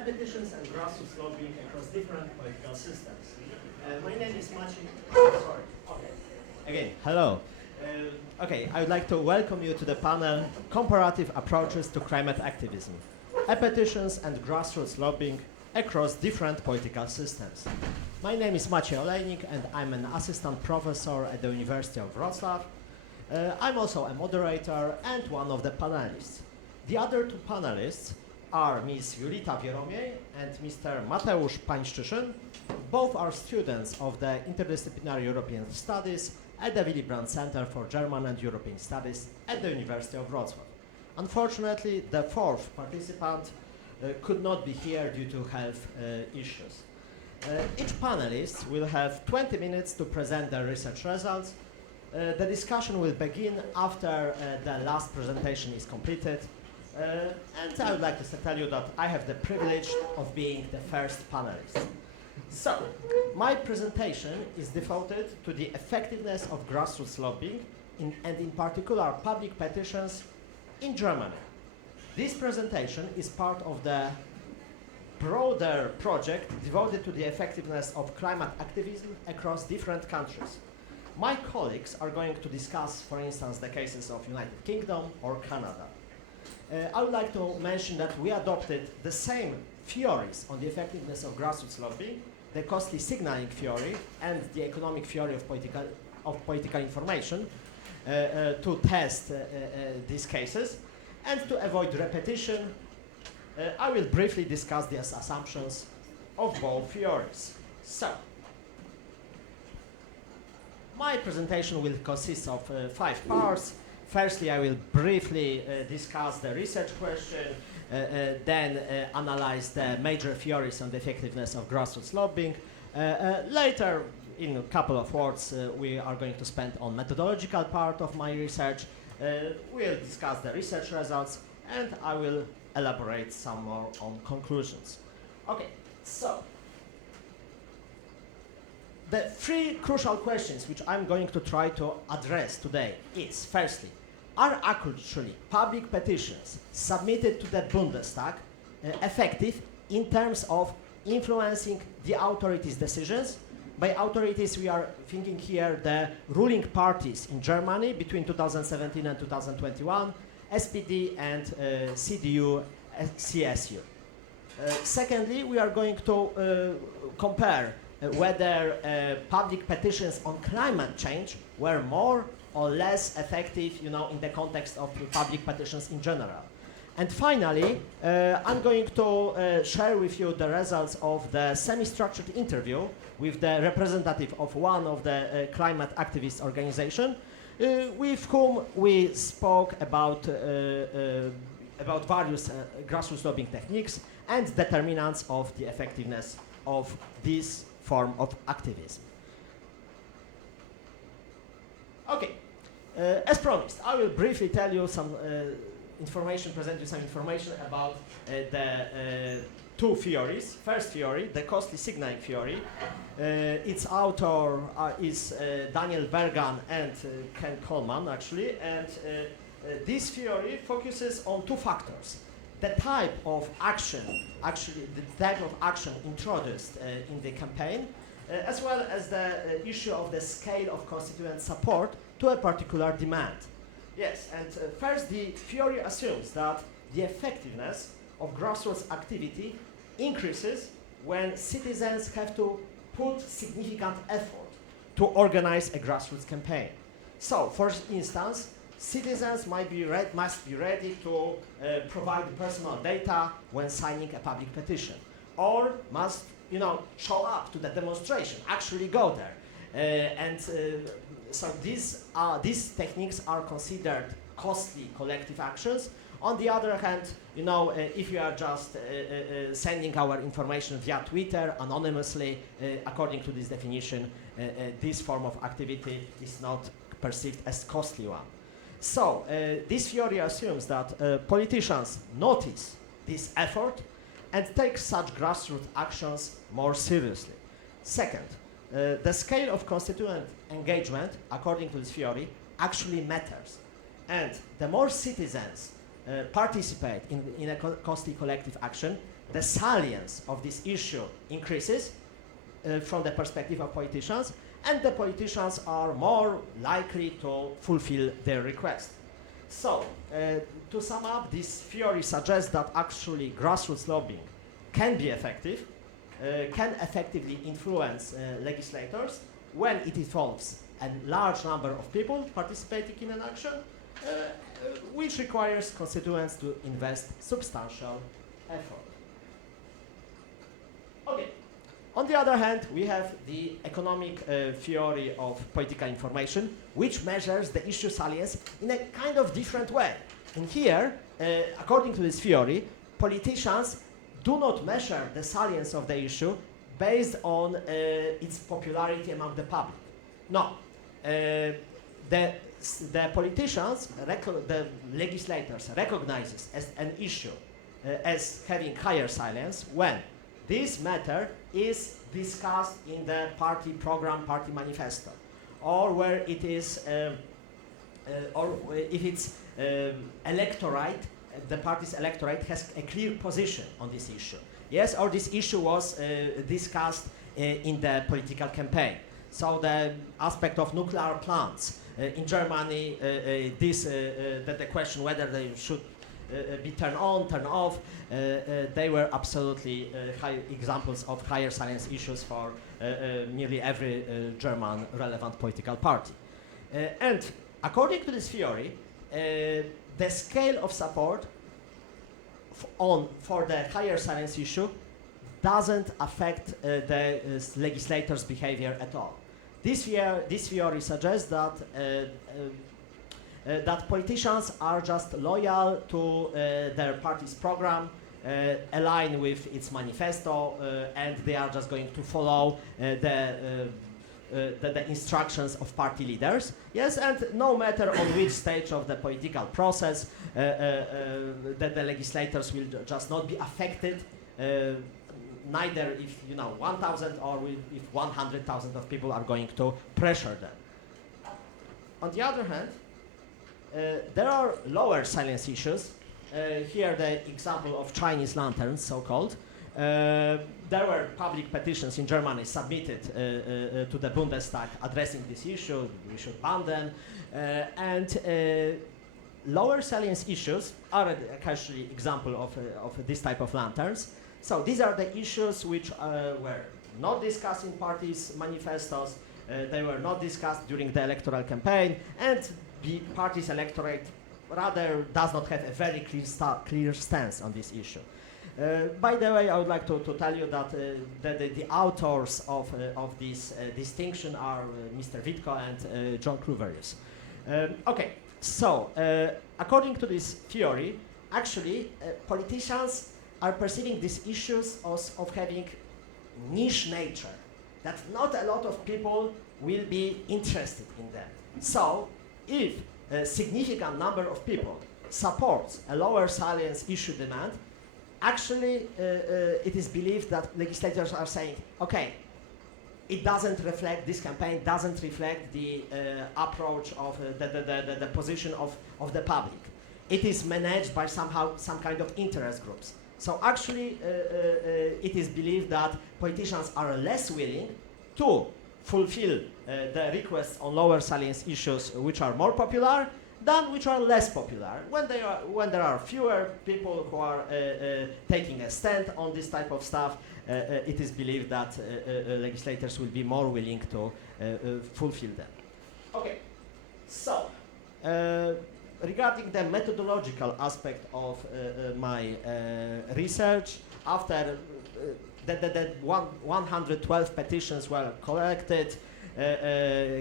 E-Petições and grassroots lobbying across different political systems. My name is Maciej. Sorry. Okay. Again, hello. Okay, I would like to welcome you to the panel Comparative Approaches to Climate Activism. E-Petições and grassroots lobbying across different political systems. My name is Maciej Olejnik and I'm an assistant professor at the University of Wrocław. I'm also a moderator and one of the panelists. The other two panelists are Ms. Julita Wieromiej and Mr. Mateusz Pańczyszyn. Both are students of the Interdisciplinary European Studies at the Willy Brandt Center for German and European Studies at the University of Wrocław. Unfortunately, the fourth participant could not be here due to health issues. Each panelist will have 20 minutes to present their research results. The discussion will begin after the last presentation is completed. And I would like to tell you that I have the privilege of being the first panelist. So, my presentation is devoted to the effectiveness of grassroots lobbying, and in particular public petitions in Germany. This presentation is part of the broader project devoted to the effectiveness of climate activism across different countries. My colleagues are going to discuss, for instance, the cases of United Kingdom or Canada. I would like to mention that we adopted the same theories on the effectiveness of grassroots lobbying, the costly signaling theory and the economic theory of political information to test these cases. And to avoid repetition, I will briefly discuss the assumptions of both theories. So, my presentation will consist of 5 parts. Firstly, I will briefly discuss the research question, then analyze the major theories on the effectiveness of grassroots lobbying. Later, in a couple of words, we are going to spend on methodological part of my research. We'll discuss the research results, and I will elaborate some more on conclusions. Okay, so the 3 crucial questions which I'm going to try to address today is, firstly, are actually public petitions submitted to the Bundestag effective in terms of influencing the authorities' decisions? By authorities, we are thinking here the ruling parties in Germany between 2017 and 2021, SPD and CDU, CSU. Secondly, we are going to compare whether public petitions on climate change were more or less effective, in the context of public petitions in general. And finally, I'm going to share with you the results of the semi-structured interview with the representative of one of the climate activist organizations, with whom we spoke about various grassroots lobbying techniques and determinants of the effectiveness of this form of activism. Okay, as promised, I will briefly tell you some present you some information about the 2 theories. First theory, the costly signaling theory. Its author is Daniel Bergan and Ken Coleman, actually, and this theory focuses on 2 factors. The type of action, introduced in the campaign, as well as the issue of the scale of constituent support to a particular demand. Yes, and first the theory assumes that the effectiveness of grassroots activity increases when citizens have to put significant effort to organize a grassroots campaign. So, for instance, citizens must be ready to provide personal data when signing a public petition, or must, show up to the demonstration, actually go there. So these techniques are considered costly collective actions. On the other hand, if you are just sending our information via Twitter anonymously, according to this definition, this form of activity is not perceived as costly one. So this theory assumes that politicians notice this effort and take such grassroots actions more seriously. Second, the scale of constituent engagement, according to this theory, actually matters. And the more citizens participate in a costly collective action, the salience of this issue increases from the perspective of politicians, and the politicians are more likely to fulfill their request. So, to sum up, this theory suggests that actually grassroots lobbying can be effective, can effectively influence legislators when it involves a large number of people participating in an action, which requires constituents to invest substantial effort. Okay. On the other hand, we have the economic theory of political information, which measures the issue salience in a kind of different way. And here, according to this theory, politicians do not measure the salience of the issue based on its popularity among the public. No. The politicians, the legislators recognizes as an issue as having higher salience when this matter is discussed in the party program, party manifesto, or where it is, or if it's electorate, the party's electorate has a clear position on this issue. Yes, or this issue was discussed in the political campaign. So the aspect of nuclear plants in Germany, the question whether they should be turned on, turned off, they were absolutely high examples of higher salience issues for nearly every German relevant political party. And according to this theory, the scale of support for the higher salience issue doesn't affect the legislators' behavior at all. This theory suggests that that politicians are just loyal to their party's program, align with its manifesto, and they are just going to follow the instructions of party leaders. Yes, and no matter on which stage of the political process, that the legislators will just not be affected, neither if 1,000 or if 100,000 of people are going to pressure them. On the other hand, there are lower salience issues. Here the example of Chinese lanterns, so-called. There were public petitions in Germany submitted to the Bundestag addressing this issue. We should ban them. And lower salience issues are actually example of this type of lanterns. So these are the issues which were not discussed in parties' manifestos. They were not discussed during the electoral campaign, and the party's electorate rather does not have a very clear stance on this issue. By the way, I would like to tell you that the authors of this distinction are Mr. Witko and John Kruverius. Okay, so according to this theory, actually politicians are perceiving these issues of having niche nature, that not a lot of people will be interested in them. So if a significant number of people supports a lower salience issue demand, actually it is believed that legislators are saying, okay, it doesn't reflect, this campaign doesn't reflect the approach of the position of the public. It is managed by some kind of interest groups. So actually it is believed that politicians are less willing to fulfill the requests on lower salience issues which are more popular than which are less popular. When there are fewer people who are taking a stand on this type of stuff, it is believed that legislators will be more willing to fulfill them. Okay, so regarding the methodological aspect of my research, after the 112 petitions were collected,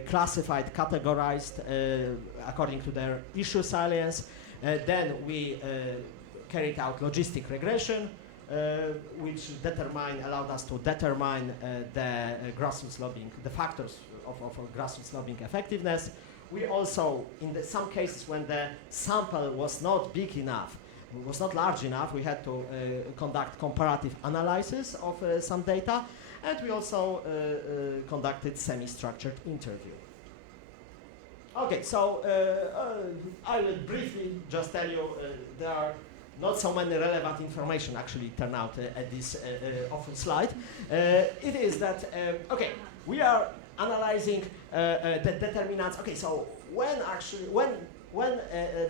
classified, categorized according to their issue salience. Then we carried out logistic regression, which allowed us to determine the grassroots lobbying, the factors of grassroots lobbying effectiveness. We also, in some cases when the sample was not big enough, was not large enough, we had to conduct comparative analysis of some data, and we also conducted semi-structured interview. Okay, so I will briefly just tell you there are not so many relevant information actually turn out at this awful slide. It is that, okay, we are analyzing the determinants. Okay, so when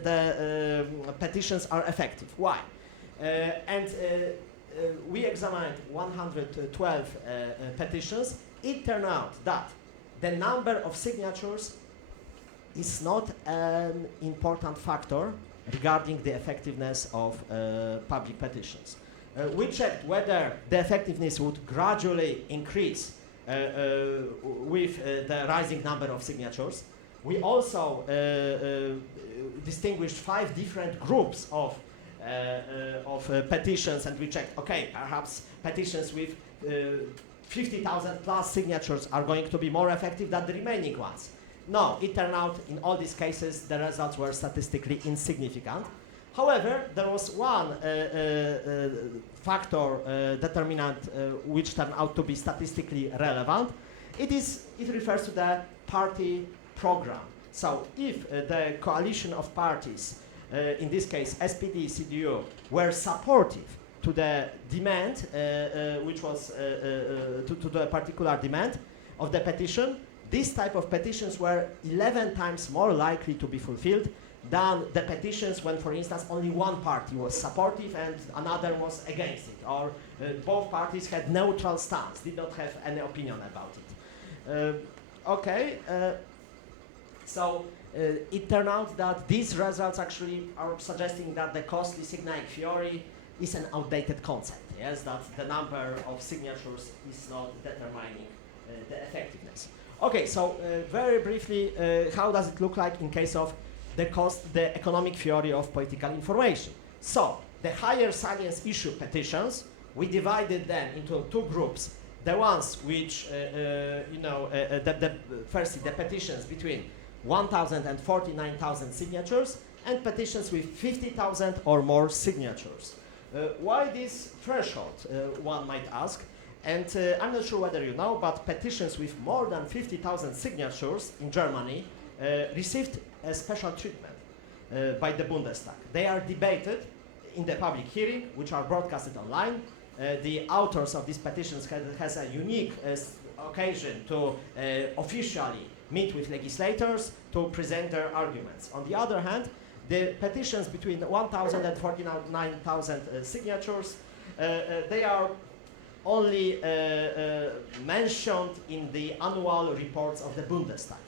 the petitions are effective, why? We examined 112 petitions. It turned out that the number of signatures is not an important factor regarding the effectiveness of public petitions. We checked whether the effectiveness would gradually increase with the rising number of signatures. We also distinguished 5 different groups of petitions, and we checked, okay, perhaps petitions with 50,000 plus signatures are going to be more effective than the remaining ones. No, it turned out in all these cases the results were statistically insignificant. However, there was one factor determinant which turned out to be statistically relevant. It refers to the party program. So if the coalition of parties, in this case SPD, CDU, were supportive to the demand, which was to the particular demand of the petition, this type of petitions were 11 times more likely to be fulfilled than the petitions when, for instance, only one party was supportive and another was against it, or both parties had neutral stance, did not have any opinion about it. So it turned out that these results actually are suggesting that the costly signaling theory is an outdated concept, yes, that the number of signatures is not determining the effectiveness. Okay, so very briefly, how does it look like in case of the economic theory of political information? So, the higher salience issue petitions, we divided them into 2 groups. The ones which, firstly, the petitions between 1,000 and 49,000 signatures, and petitions with 50,000 or more signatures. Why this threshold, one might ask? And I'm not sure whether you know, but petitions with more than 50,000 signatures in Germany received a special treatment by the Bundestag. They are debated in the public hearing, which are broadcasted online. The authors of these petitions has a unique occasion to officially meet with legislators to present their arguments. On the other hand, the petitions between 1,000 and 49,000 signatures, they are only mentioned in the annual reports of the Bundestag.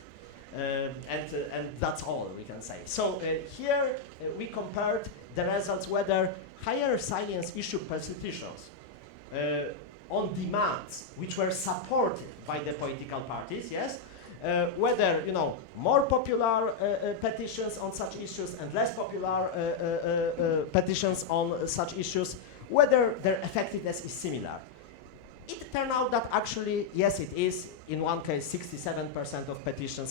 And that's all we can say. So here we compared the results whether higher salience issue petitions on demands which were supported by the political parties, yes, whether more popular petitions on such issues and less popular petitions on such issues, whether their effectiveness is similar. It turned out that actually, yes, it is. In one case, 67%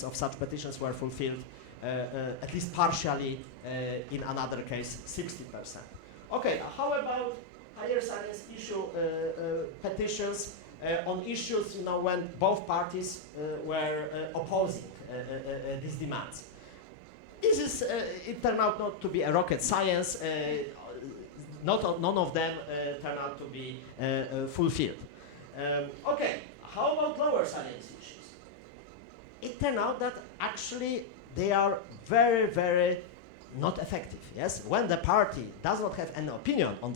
of such petitions were fulfilled, at least partially. In another case, 60%. Okay, how about higher salience issue petitions on issues, when both parties were opposing these demands? It turned out not to be a rocket science. None of them turned out to be fulfilled. Okay, how about lower salience issues? It turned out that actually they are very, very not effective. Yes, when the party does not have any opinion on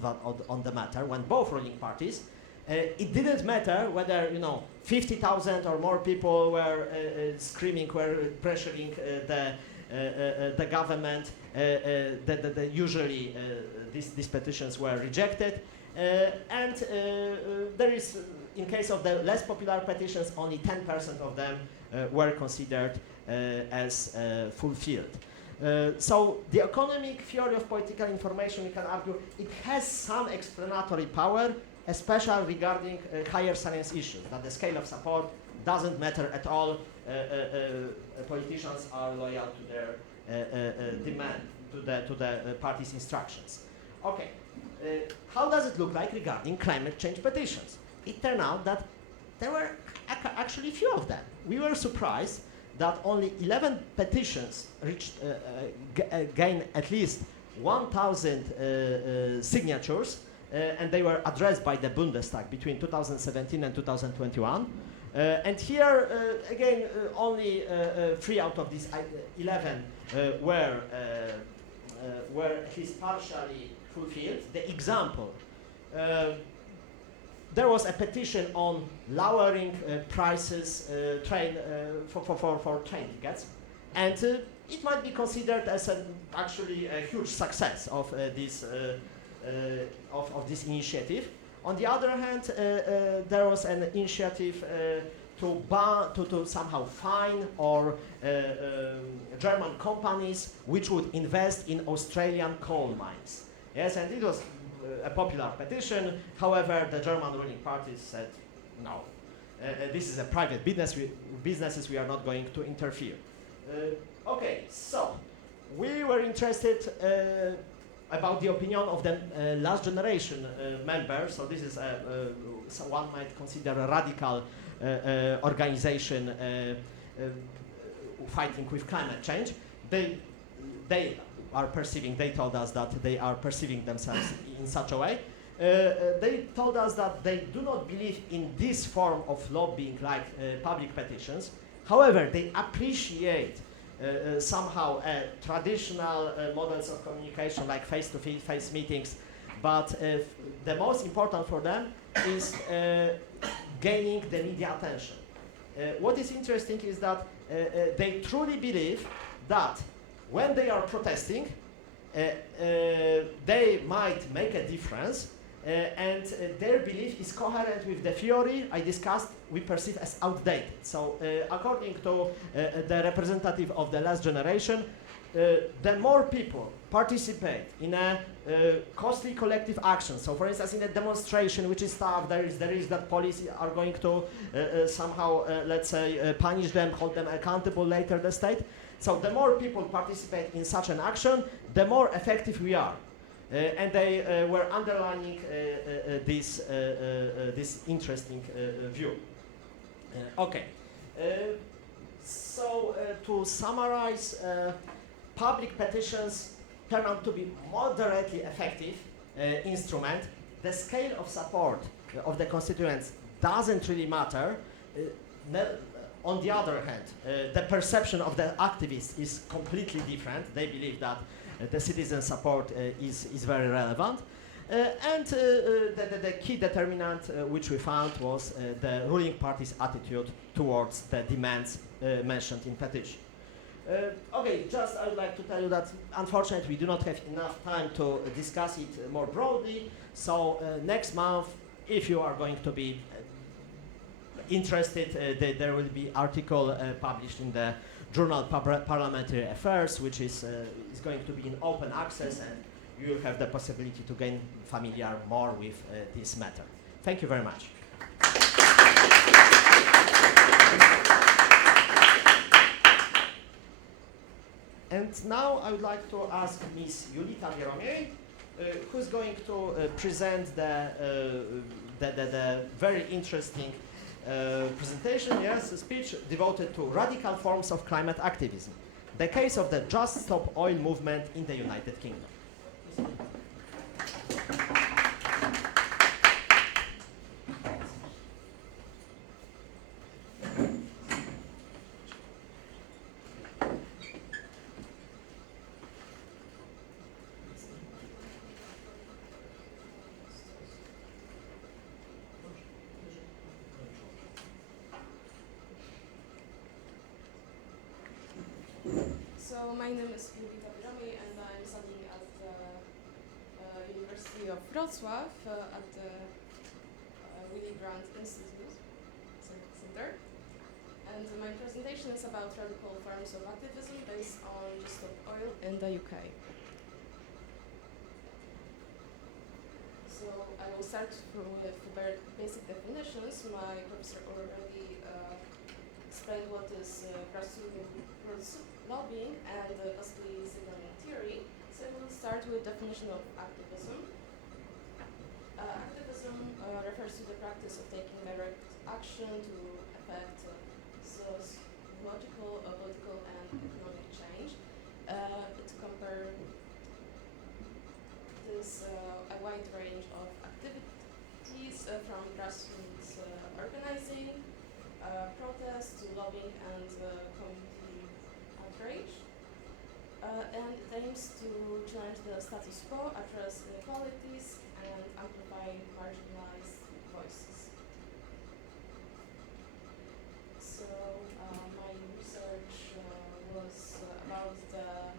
the matter, when both ruling parties, it didn't matter whether 50,000 or more people were screaming, were pressuring the government. Usually these petitions were rejected, and there is. In case of the less popular petitions, only 10% of them were considered as fulfilled. So the economic theory of political information, we can argue, it has some explanatory power, especially regarding higher salience issues, that the scale of support doesn't matter at all. Politicians are loyal to their demand, to the party's instructions. Okay, how does it look like regarding climate change petitions? It turned out that there were actually few of them. We were surprised that only 11 petitions reached, gained at least 1,000 signatures, and they were addressed by the Bundestag between 2017 and 2021. And here, again, only 3 out of these 11 were at least partially fulfilled. The example, there was a petition on lowering prices for train tickets, and it might be considered as actually a huge success of this initiative. On the other hand, there was an initiative to somehow fine or German companies which would invest in Australian coal mines. Yes, and it was a popular petition. However, the German ruling parties said, no, this is a private business. Businesses, we are not going to interfere. Okay, so we were interested about the opinion of the last generation members. So this is so one might consider a radical organization fighting with climate change. They are perceiving, they told us that they are perceiving themselves in such a way. They told us that they do not believe in this form of lobbying like public petitions. However, they appreciate somehow traditional models of communication like face-to-face meetings, but the most important for them is gaining the media attention. What is interesting is that they truly believe that when they are protesting, they might make a difference, and their belief is coherent with the theory I discussed we perceive as outdated. So according to the representative of the last generation, the more people participate in a costly collective action, so for instance in a demonstration which is tough, there is that police are going to somehow, let's say, punish them, hold them accountable later, the state. So the more people participate in such an action, the more effective we are. And they were underlining this interesting view. Okay, so to summarize, public petitions turn out to be moderately effective instrument. The scale of support of the constituents doesn't really matter. On the other hand, the perception of the activists is completely different. They believe that the citizen support is very relevant. And the key determinant which we found was the ruling party's attitude towards the demands mentioned in petition. Okay, just I would like to tell you that unfortunately we do not have enough time to discuss it more broadly. So next month, if you are going to be interested, there will be article published in the Journal Parliamentary Affairs, which is going to be in open access, and you will have the possibility to gain familiar more with this matter. Thank you very much. And now I would like to ask Ms. Julita Wieromiej, who's going to present the very interesting presentation, yes, a speech devoted to radical forms of climate activism. The case of the Just Stop Oil movement in the United Kingdom. So my name is Julita Wieromiej, and I'm studying at the University of Wrocław at the Willy Brandt Institute Center. And my presentation is about radical forms of activism based on Just Stop Oil in the UK. So I will start with very basic definitions. My professor already explained what is grassroots lobbying and possibly signaling theory. So we'll start with definition of activism. Activism refers to the practice of taking direct action to affect ecological, political, and economic change. It compared this a wide range of activities from grassroots organizing, protest to lobbying and community outrage. And it aims to challenge the status quo, address inequalities, and amplify marginalized voices. So my research was about the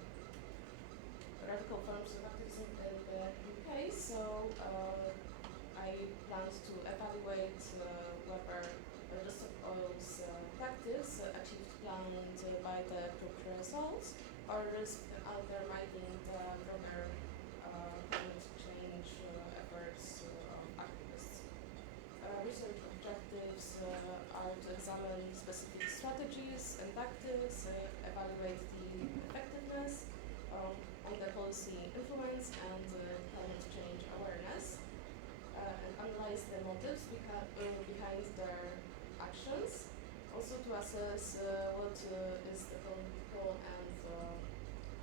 radical forms of activism in the UK. So I planned to evaluate whether just of oil's practice achieved planned by the results or risk undermining the broader climate change efforts of activists. Research objectives are to examine specific strategies and tactics, evaluate the effectiveness on the policy influence and climate change awareness, and analyze the motives behind their actions. Also to assess what is the political and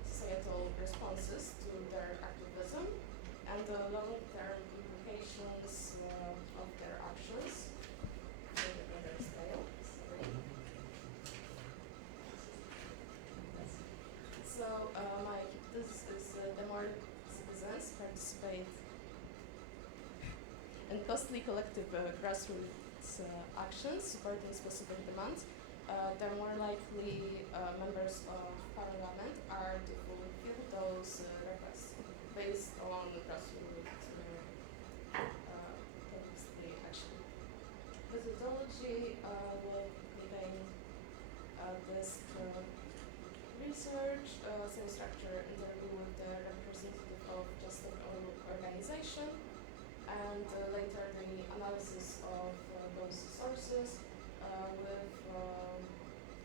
societal responses to their activism and the long-term implications of their actions on a greater scale. So my hypothesis is the more citizens participate in costly collective grassroots actions supporting specific demands, the more likely members of parliament are to fulfill those requests based on grassroots costly action. Methodology will contain this research, same structure, interview with the representative of just an organization, and later the analysis of those sources with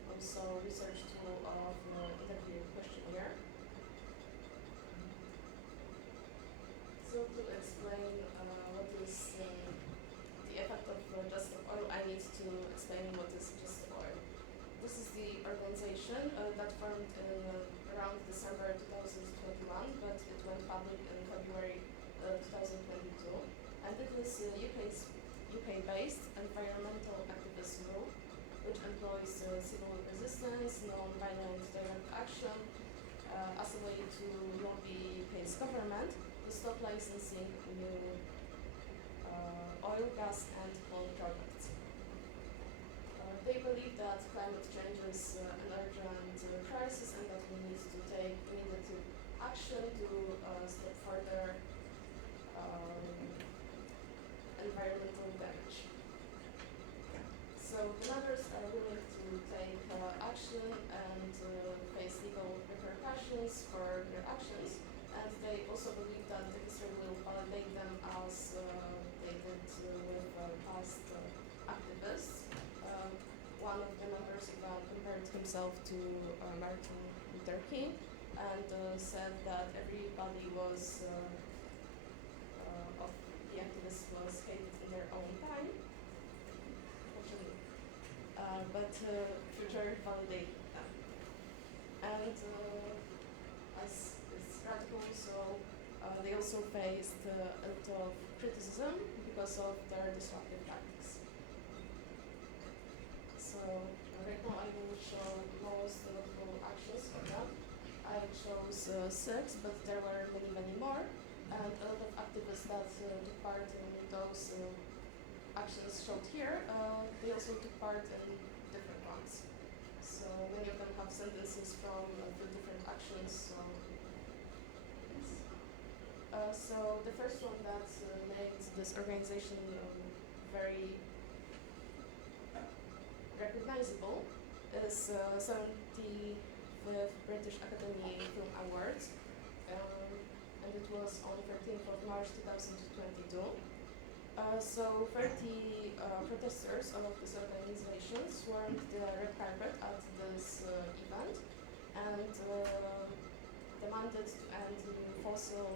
also research tool of interview questionnaire. So to explain what is the effect of just oil, I need to explain what is just oil. This is the organization that formed in around December 2021, but it went public in February 2022. And it is UK-based environmental activist group, which employs civil resistance, non-violent direct action as a way to lobby UK's government to stop licensing new oil, gas, and coal products. They believe that climate change is an urgent crisis and that we need to take immediate action to stop further environmental damage. So the members are willing to take action and face legal repercussions for their actions, and they also believe that the history will validate them as they did with past activists. One of the members compared himself to Martin Luther King and said that everybody was of the activists was hated in their own time, but future validated them. And as it's radical, so they also faced a lot of criticism because of their disruptive tactics. So right now I will show most notable actions of them. I chose 6, but there were many more. And a lot of activists that took part in those actions showed here, they also took part in different ones. So many of them have sentences from the different actions. So the first one that made this organization very recognizable is 75th British Academy Film Awards. And it was on 13th of March 2022. So 30 protesters of this organization swarmed the red carpet at this event and demanded to end new fossil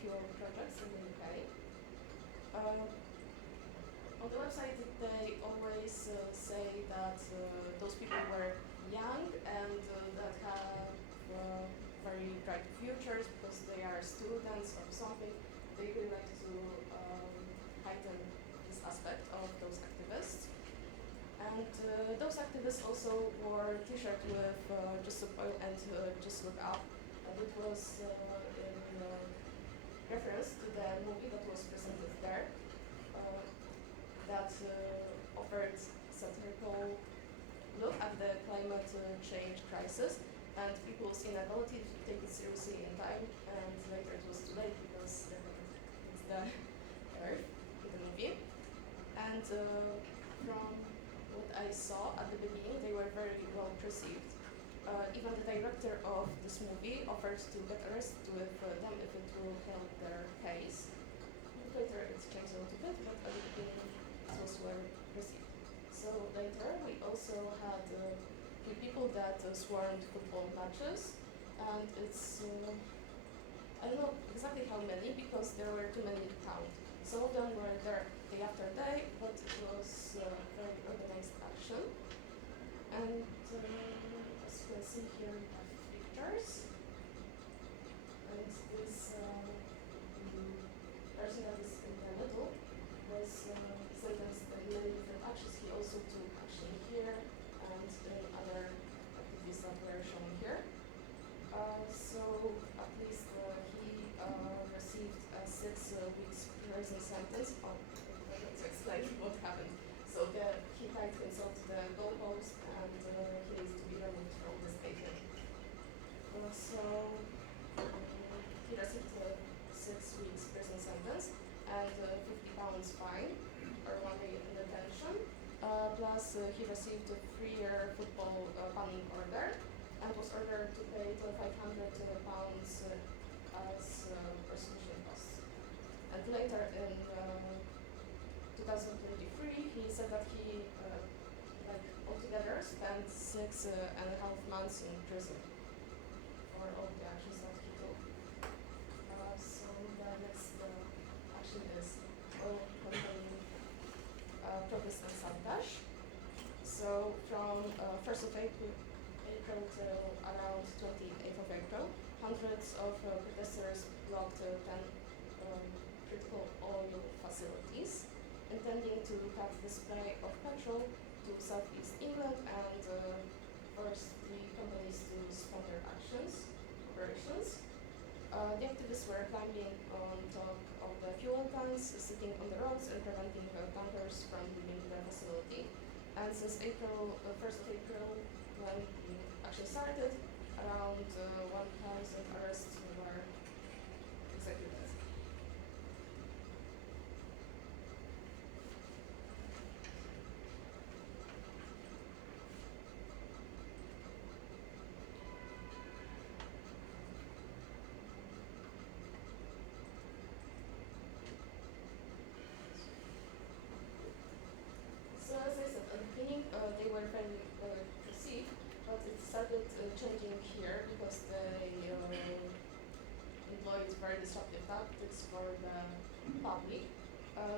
fuel projects in the UK. On the website, they always say that those people were young and that have very bright futures because they are students or something. They really like to heighten this aspect of those activists. And those activists also wore T-shirt with just look oil and just look up. And it was in reference to the movie that was presented there that offered satirical look at the climate change crisis and people's inability to take it seriously in time. And later it was too late because they hit the earth in the movie. And from what I saw at the beginning, they were very well perceived. Even the director of this movie offered to get arrested with them if it will help their case. Later it changed a little bit, but at the beginning it was well perceived. So later we also had few people that swarmed football matches, and it's I don't know exactly how many because there were too many to count. Some of them were there day after day, but it was very organized action. And as you can see here, we have pictures. And this person that is in the middle was sentenced in many different actions. He also took action here and in other activities that were shown here. So at least he received a 6 weeks prison sentence. Let's explain what happened. So he tied himself to the goalpost and he needs to be removed from the stadium. So he received a 6 weeks prison sentence and £50 fine or 1 day in detention. Plus he received a 3-year football banning order and was ordered to pay £500 as prosecution costs. And later in 2023, he said that he altogether spent 6.5 months in prison for all the actions that he took. So the next action is all containing protest and sabotage. So from 1st of April till around 28th of April, hundreds of protesters blocked 10 critical oil facilities, intending to cut the supply of petrol to southeast England and force the companies to suspend their operations. The activists were climbing on top of the fuel tanks, sitting on the roads and preventing tankers from leaving the facility. And since 1st of April, when the action started, around 1,000 arrests were executed. So as I said at the beginning, they were very perceived, but it started changing here because they employed very disruptive tactics for the public.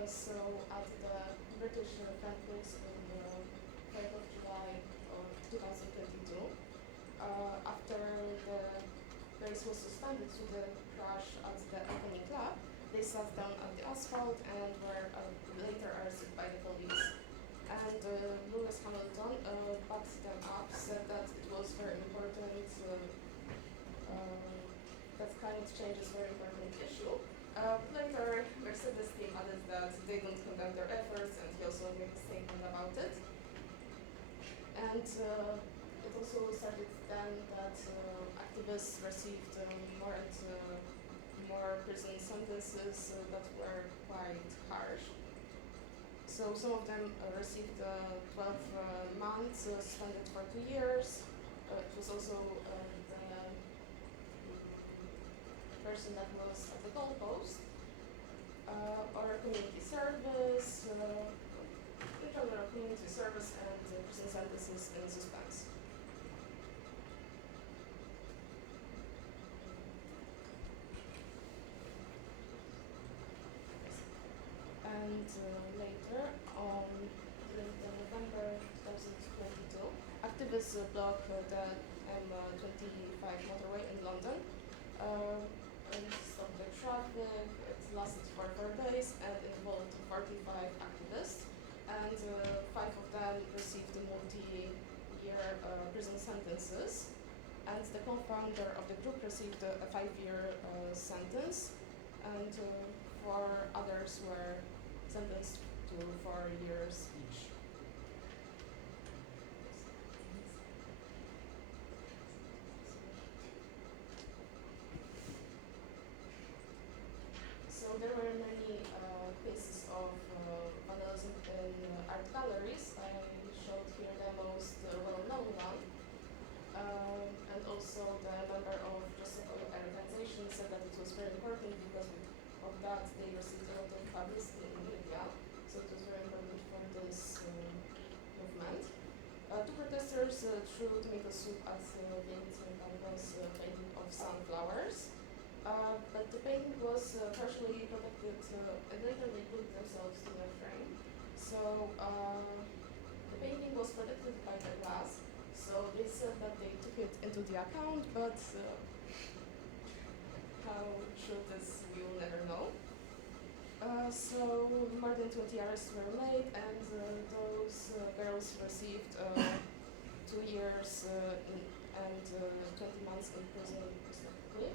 So at the British Olympics on the 5th of July of 2022, after the race was suspended to the crash at the opening lap, they sat down on the asphalt and were later arrested by the police. And Lewis Hamilton backed them up, said that it was very important, that climate change is a very important issue. Later, Mercedes team added that they don't condemn their efforts, and he also made a statement about it. And it also started then that activists received more and more prison sentences that were quite harsh. So some of them received 12 months, suspended for 2 years. It was also the person that was at the goalpost, or community service, in general community service and prison sentences in suspense. And later, on November 2022, activists blocked the M25 motorway in London. And stopped the traffic. It lasted for 4 days and involved 45 activists. And 5 of them received multi-year prison sentences. And the co-founder of the group received a 5-year sentence. And 4 others were sentenced to 4 years each. So there were many cases of vandalism in art galleries. I showed here the most well-known one. And also the member of the organization said that it was very important because of that they received a lot of publicity in media. So it was very important for this movement. 2 protesters threw tomato soup at the canvas painting of sunflowers. But the painting was partially protected, and later they put themselves in a frame. So the painting was protected by the glass. So they said that they took it into the account, but how true this we will never know. So more than 20 arrests were made, and those girls received 2 years and 20 months in prison respectively.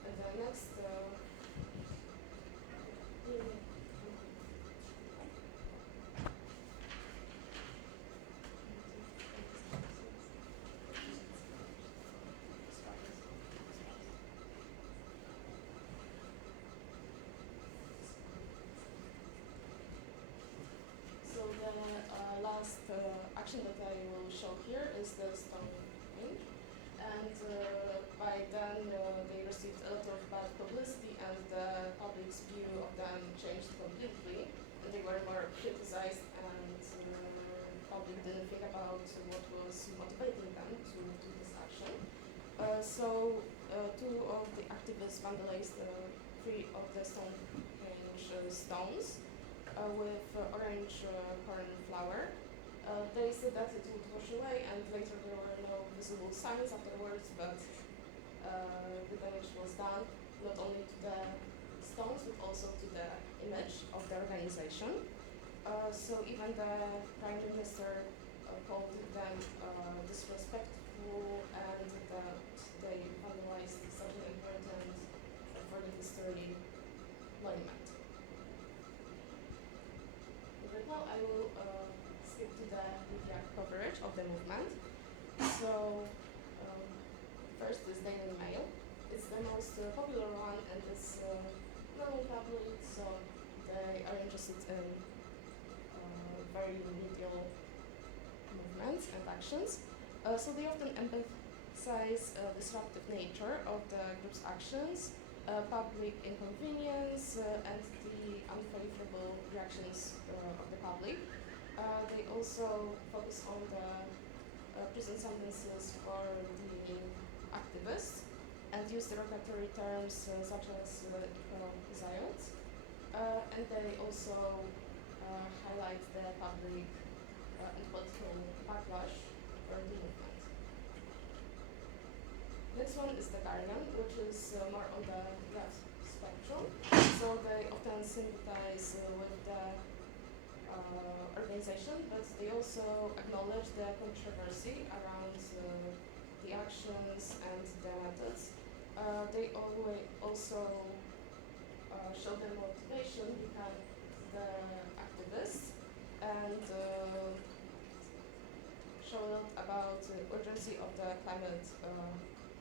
And the next last action that I will show here is the stone range. And by then they received a lot of bad publicity, and the public's view of them changed completely. And they were more criticized, and public didn't think about what was motivating them to do this action. So 2 of the activists vandalized 3 of the stone range stones with orange corn flour. They said that it would wash away, and later there were no visible signs afterwards, but the damage was done not only to the stones but also to the image of the organization. So even the Prime Minister called them disrespectful, and that they vandalized such an important for the history monument. Right now I will skip to the media coverage of the movement. So first is Daily Mail. It's the most popular one, and it's non-public, so they are interested in very remedial movements and actions. So they often emphasize disruptive nature of the group's actions, public inconvenience, and the unfavorable reactions of the public. They also focus on the prison sentences for the activists and use derogatory terms such as Zayot. And they also highlight the public and political backlash for the movement. Next one is the Guardian, which is more on the left spectrum. So they often sympathize with the organization, but they also acknowledge the controversy around the actions and the methods. They also show their motivation behind the activists and show a lot about the urgency of the climate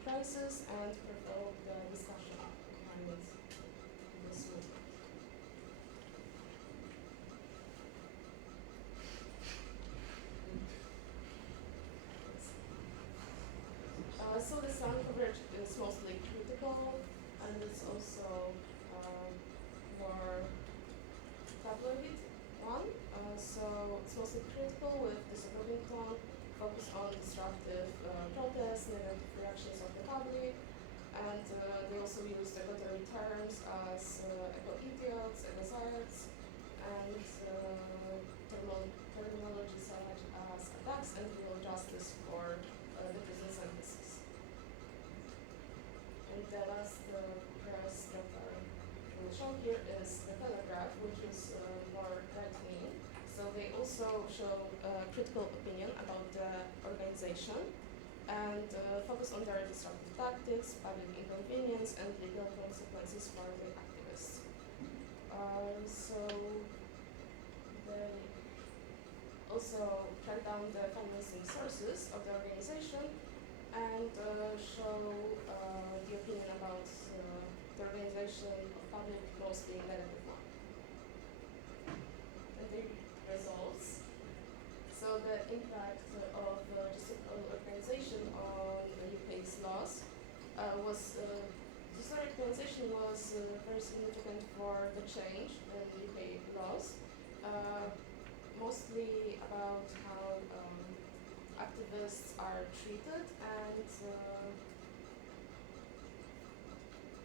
crisis and provoke the discussion behind this movement. So the sun coverage is mostly critical, and it's also more tabloid one. So it's mostly critical with disapproving tone, focus on disruptive protests, negative reactions of the public, and they also use derogatory terms as eco-idiots, eco-zards, and terminology such as attacks and real justice also show critical opinion about the organization and focus on their disruptive tactics, public inconvenience, and legal consequences for the activists. So they also track down the financing sources of the organization and show the opinion about the organization of public, mostly negative one. And the results. So the impact of this organization on the UK's laws was this organization was very significant for the change in UK laws, mostly about how activists are treated, and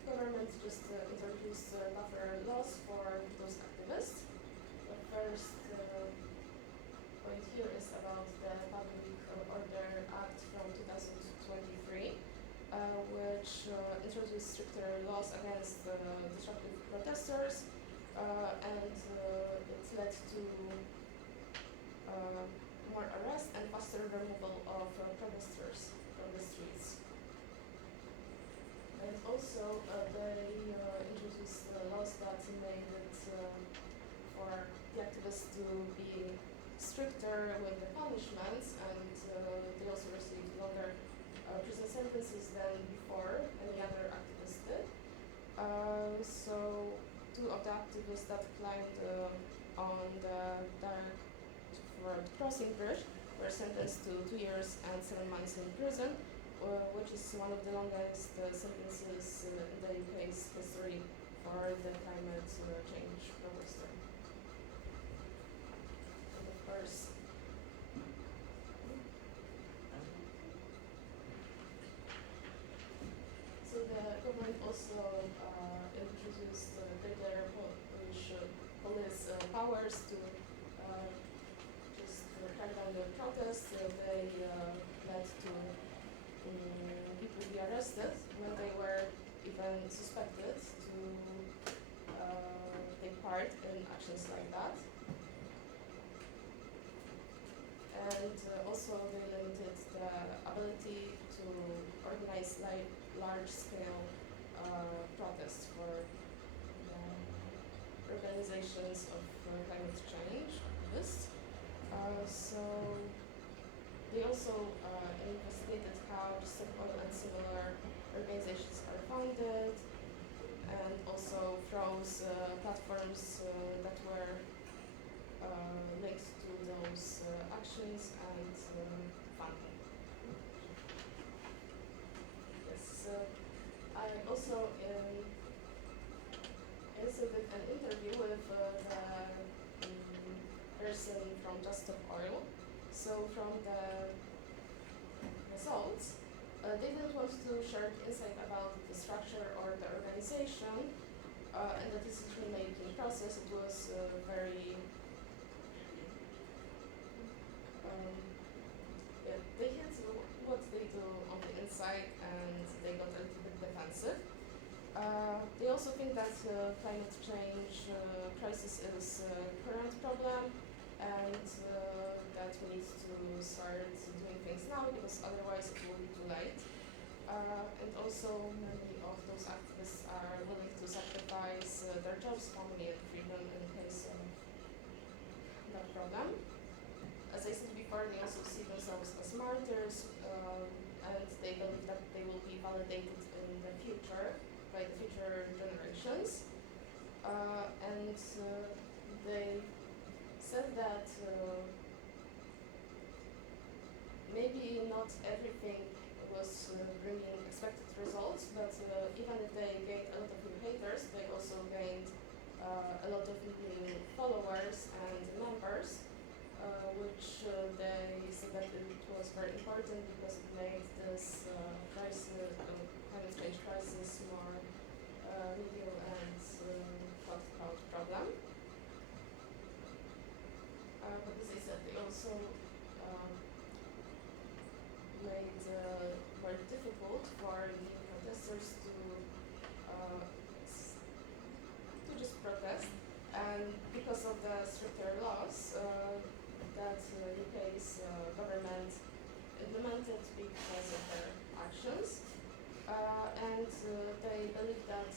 government just introduced tougher laws for those activists. The first point here is about the Public Order Act from 2023, which introduced stricter laws against disruptive protesters, and it led to more arrest and faster removal of protesters from the streets. And also they introduced laws that made it for the activists to be stricter with the punishments, and they also received longer prison sentences than before any other activist did. So two of the activists that climbed on the Dark Road crossing bridge were sentenced to 2 years and 7 months in prison, which is one of the longest sentences in the UK's history for the climate change protester. And of course, so the government also introduced greater police powers to just crack down the protests. They led to people be arrested when they were even suspected to take part in actions like that. And also they limited the ability to organize large-scale protests for the organizations of climate change activists. So they also investigated how oil and similar organizations are funded, and also froze platforms that were linked to those actions and funding. Yes, I also inserted an interview with the person from Just Stop Oil. So from the results, they didn't want to share insight about the structure or the organization and the decision-making process. It was very they hid what they do on the inside, and they got a little bit defensive. They also think that climate change crisis is a current problem, and that we need to start doing things now, because otherwise it will be too late. And also many of those activists are willing to sacrifice their jobs, family, and freedom in case of that problem. As I said before, they also see themselves as martyrs, and they believe that they will be validated in the future by the future generations. And they said that maybe not everything was bringing expected results, but even if they gained a lot of new haters, they also gained a lot of new followers and members, which they said that it was very important because it made this crisis, climate change crisis, more real and thought about problem. But as I said, they also made more difficult for the protesters to just protest, and because of the stricter laws, that UK's government implemented because of their actions. And they believe that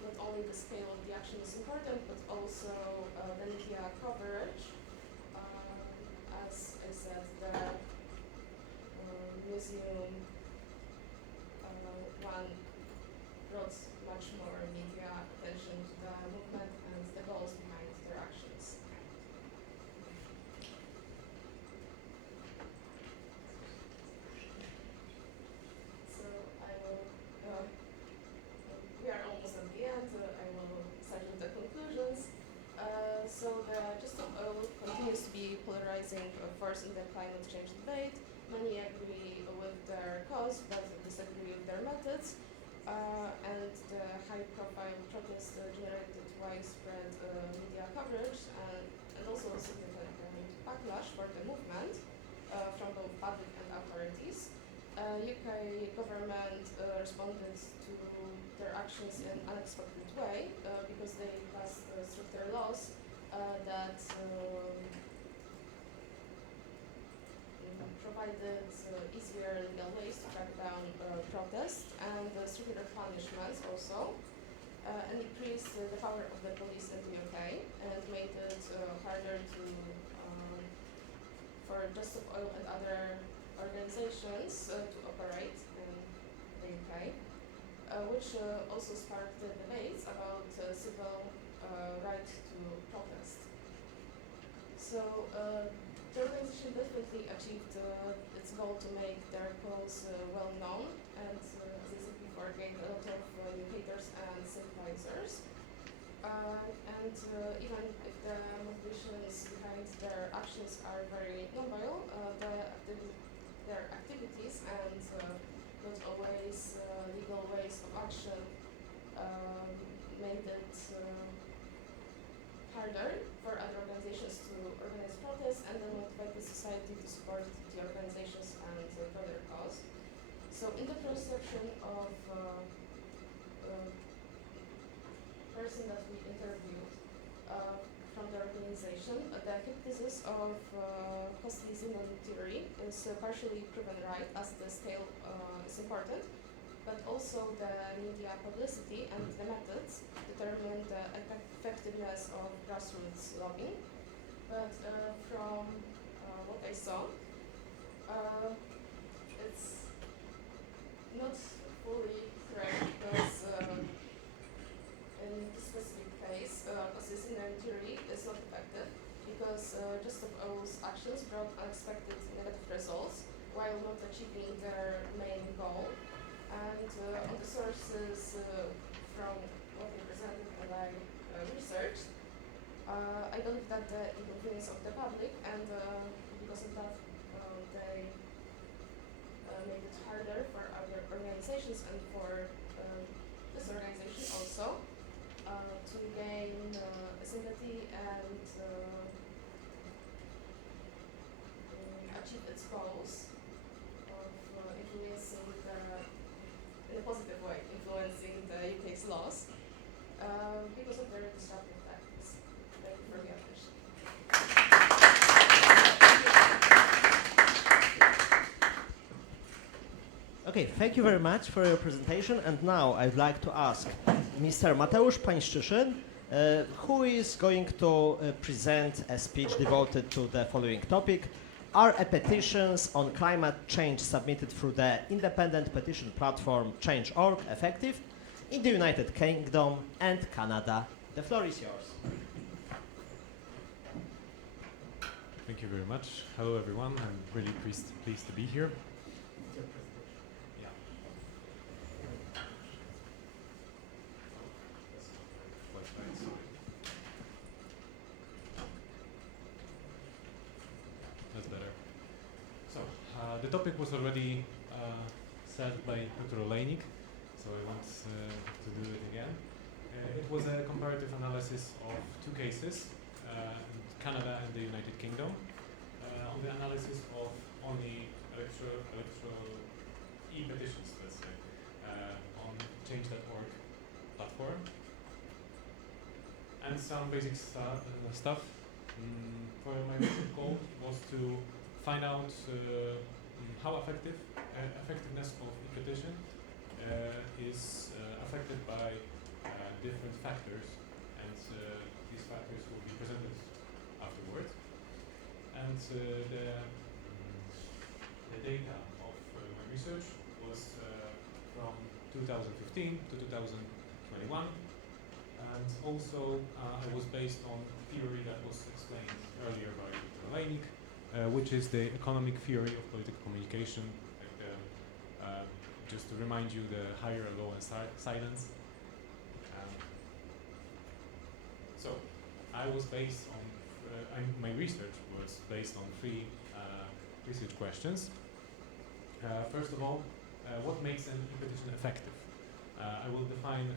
not only the scale of the action is important, but also the media coverage. As I said, the museum one brought much more media attention to the movement and the goals behind their actions. So I will, we are almost at the end, I will start with the conclusions. So the just of oil continues to be polarizing force in the climate change debate. Many agree with their cause, but disagree with their methods. And the high-profile protests generated widespread media coverage and also significant backlash for the movement from both public and authorities. UK government responded to their actions in an unexpected way because they passed stricter laws that provided easier legal ways to crack down protests and stricter punishments also, and increased the power of the police in the UK and made it harder to for Just Stop Oil and other organizations to operate in the UK, which also sparked debates about civil right to protest. So the organization definitely achieved its goal to make their cause well known and, as I said before, gained a lot of new haters and sympathizers. And even if the motivations behind their actions are very noble, their activities and not always legal ways of action made it harder for other organizations to organize protests and then motivate the society to support the organizations and for their cause. So in the perception of person that we interviewed from the organization, the hypothesis of costly theory is partially proven right, as the scale is important, but also the media publicity and the methods determine the effectiveness of grassroots lobbying. But from what I saw, it's not fully correct because in this specific case, costly theory is not effective because Just Stop Oil's actions brought unexpected negative results while not achieving their main goal. And on the sources from what they presented and I researched, I believe that the inconvenience of the public and because of that they made it harder for other organizations and for this organization also to gain sympathy and achieve its goals of influencing in a positive way, influencing the UK's laws because of their disruptive tactics. Thank you for the attention. Okay, thank you very much for your presentation. And now I'd like to ask Mr. Mateusz Pańczyszyn, who is going to present a speech devoted to the following topic. Are E-Petitions on climate change submitted through the independent petition platform Change.org effective in the United Kingdom and Canada? The floor is yours. Thank you very much. Hello everyone, I'm really pleased to be here. That's better. So, the topic was already said by Dr. Olejnik, so I want to do it again. It was a comparative analysis of two cases, Canada and the United Kingdom, on the analysis of only E-Petitions, let's say, on Change.org platform. And some basic stuff For my recent goal was to find out how effectiveness of e-petition is affected by different factors, and these factors will be presented afterwards. And the data of my research was from 2015 to 2021, and also it was based on theory that was explained earlier by Olejnik, which is the economic theory of political communication. Just to remind you, the higher, low, and silence. So I was based on my research was based on three research questions. First of all, what makes an e-petition effective? I will define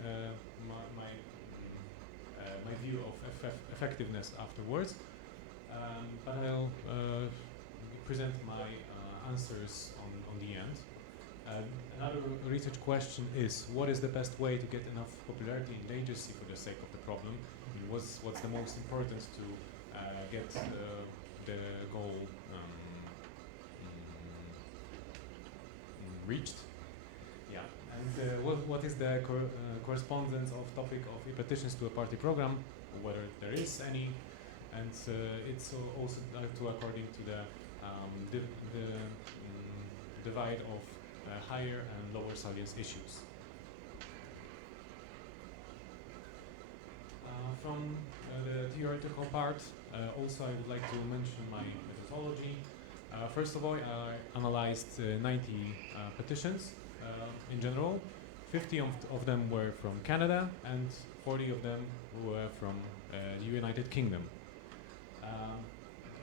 my view of effectiveness afterwards, but I'll present my answers on the end. Another research question is, what is the best way to get enough popularity and agency for the sake of the problem? What's the most important to get the goal reached? Yeah, and what is the correspondence of topic of e-petitions to a party program, whether there is any, and it's also according to the divide of higher and lower salience issues. From the theoretical part, also I would like to mention my methodology. First of all, I analyzed 90 petitions in general. 50 of them were from Canada and 40 of them were from the United Kingdom.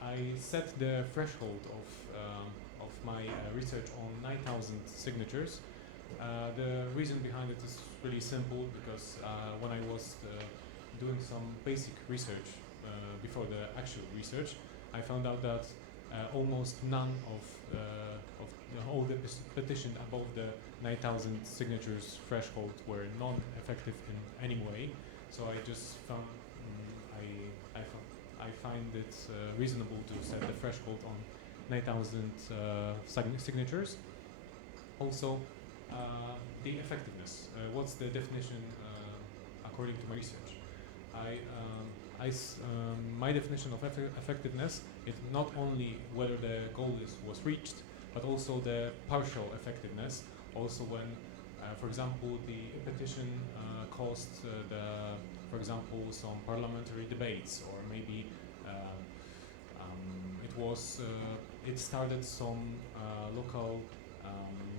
I set the threshold of my research on 9,000 signatures. The reason behind it is really simple, because when I was doing some basic research before the actual research, I found out that almost none of all the petitions above the 9,000 signatures threshold were non-effective in any way. So I just found I find it reasonable to set the threshold on 9,000 signatures. Also, the effectiveness. What's the definition according to my research? My definition of effectiveness is not only whether the goal was reached, but also the partial effectiveness. Also, when, for example, the petition caused for example, some parliamentary debates, or maybe it started some local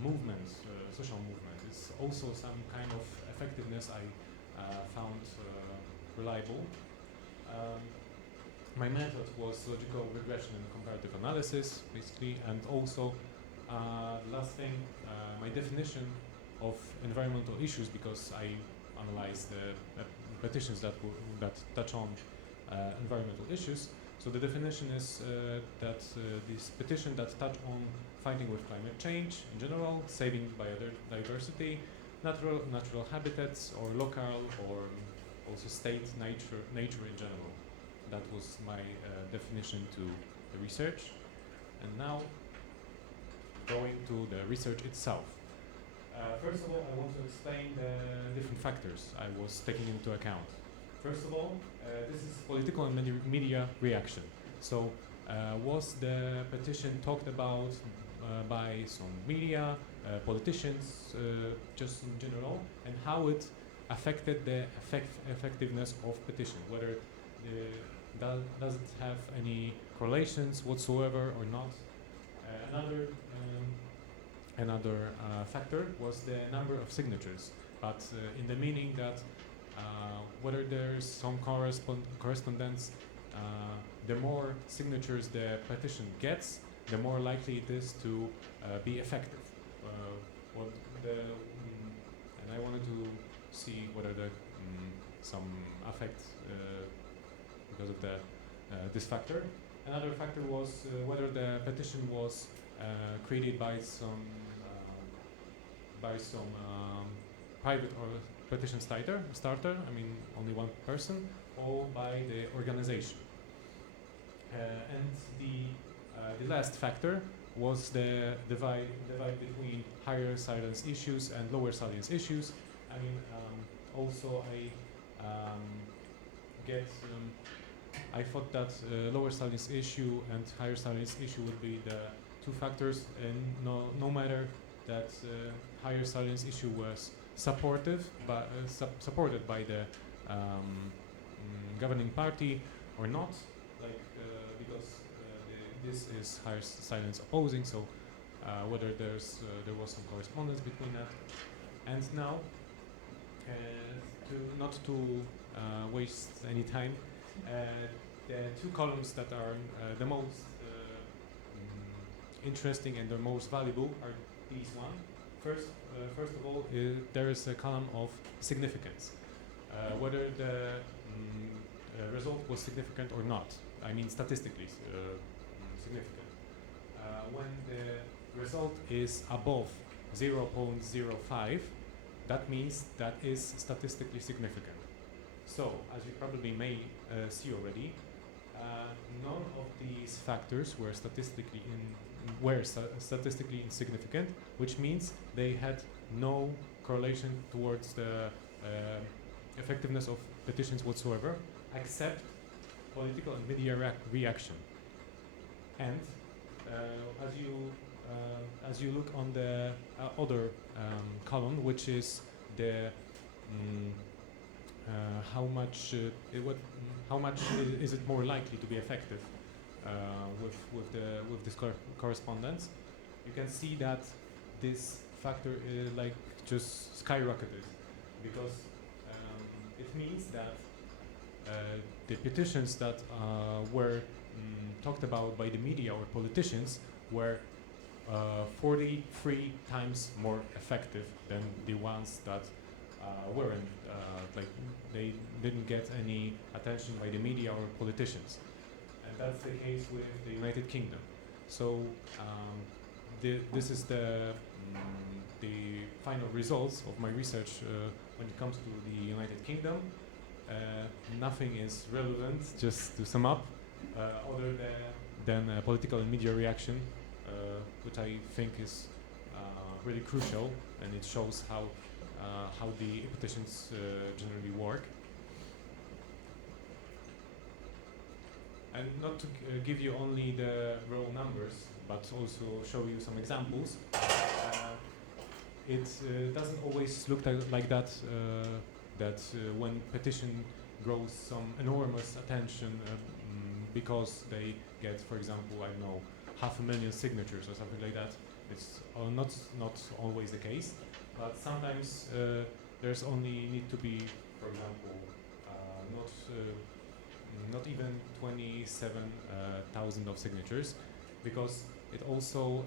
movement, social movement. It's also some kind of effectiveness I found reliable. My method was logical regression and comparative analysis, basically, and also last thing, my definition of environmental issues, because I analyzed the petitions that touch on environmental issues. So the definition is that this petition that touch on fighting with climate change in general, saving biodiversity, natural habitats, or local, or also state nature in general. That was my definition to the research. And now, going to the research itself. First of all, I want to explain the different factors I was taking into account. First of all, this is political and media reaction. So, was the petition talked about by some media, politicians, just in general, and how it affected the effectiveness of petition, whether does it have any correlations whatsoever or not. Another factor was the number of signatures, but in the meaning that whether there's some correspondence, the more signatures the petition gets, the more likely it is to be effective. And I wanted to see whether there some effect because of this factor. Another factor was whether the petition was created by some private or petition starter, I mean only one person, or by the organization. the last factor was the divide between higher salience issues and lower salience issues. I mean, also I thought that lower salience issue and higher salience issue would be the two factors, and no matter that higher salience issue was supported by the governing party or not, like because this is higher salience opposing, so whether there was some correspondence between that. And now, not to waste any time, the two columns that are the most interesting and the most valuable are these one. First of all, there is a column of significance, whether the result was significant or not. I mean, statistically significant. When the result is above 0.05, that means that is statistically significant. So, as you probably may see already, none of these factors were statistically insignificant, which means they had no correlation towards the effectiveness of petitions whatsoever, except political and media reaction. And as you look on the other column, which is the how much is it more likely to be effective with this correspondence, you can see that this factor like just skyrocketed, because it means that the petitions that were talked about by the media or politicians were 43 times more effective than the ones that weren't, like they didn't get any attention by the media or politicians. And that's the case with the United Kingdom. So this is the final results of my research when it comes to the United Kingdom. Nothing is relevant, just to sum up, other than political and media reaction, which I think is really crucial, and it shows how the petitions generally work. And not to give you only the raw numbers, but also show you some examples. It doesn't always look like that. When petition grows some enormous attention because they get, for example, I don't know, 500,000 signatures or something like that. It's not always the case, but sometimes there's only need to be, for example, not even 27,000 of signatures, because it also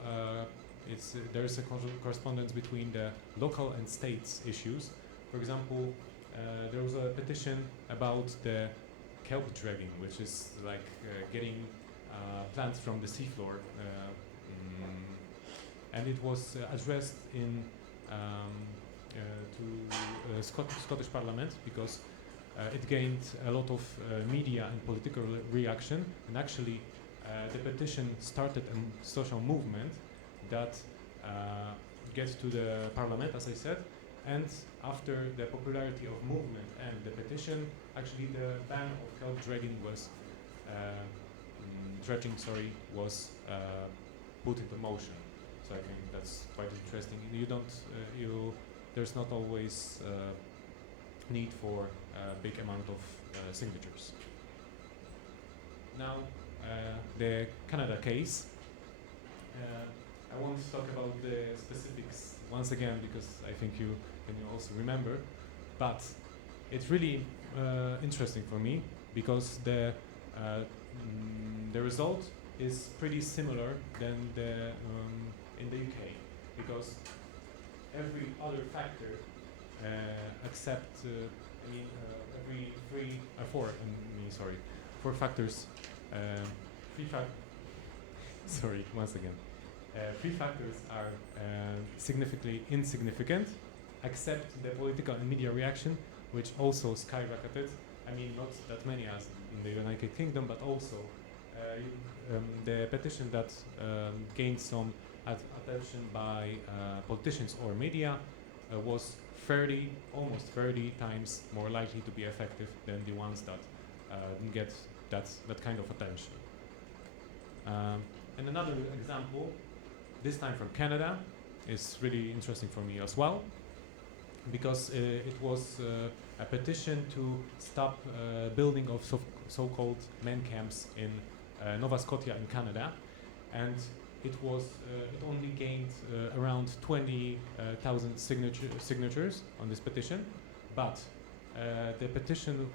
there's a correspondence between the local and states issues. For example, there was a petition about the kelp dragging, which is like getting plants from the seafloor, and it was addressed in to Scottish Parliament, because it gained a lot of media and political reaction, and actually the petition started a social movement that gets to the Parliament, as I said. And after the popularity of movement and the petition, actually the ban of kelp dredging was put into motion. So I think that's quite interesting. There's not always need for a big amount of signatures. Now, the Canada case. I won't talk about the specifics once again, because I think you can also remember, but it's really interesting for me, because the result is pretty similar than in the UK, because every other factor except four factors. Three factors are significantly insignificant, except the political and media reaction, which also skyrocketed. I mean, not that many as in the United Kingdom, but also the petition that gained some attention by politicians or media was almost 30 times more likely to be effective than the ones that didn't get that kind of attention. And another example, this time from Canada, is really interesting for me as well, because it was a petition to stop building of so-called men camps in Nova Scotia in Canada, and it only gained around 20,000 signatures on this petition, but the petition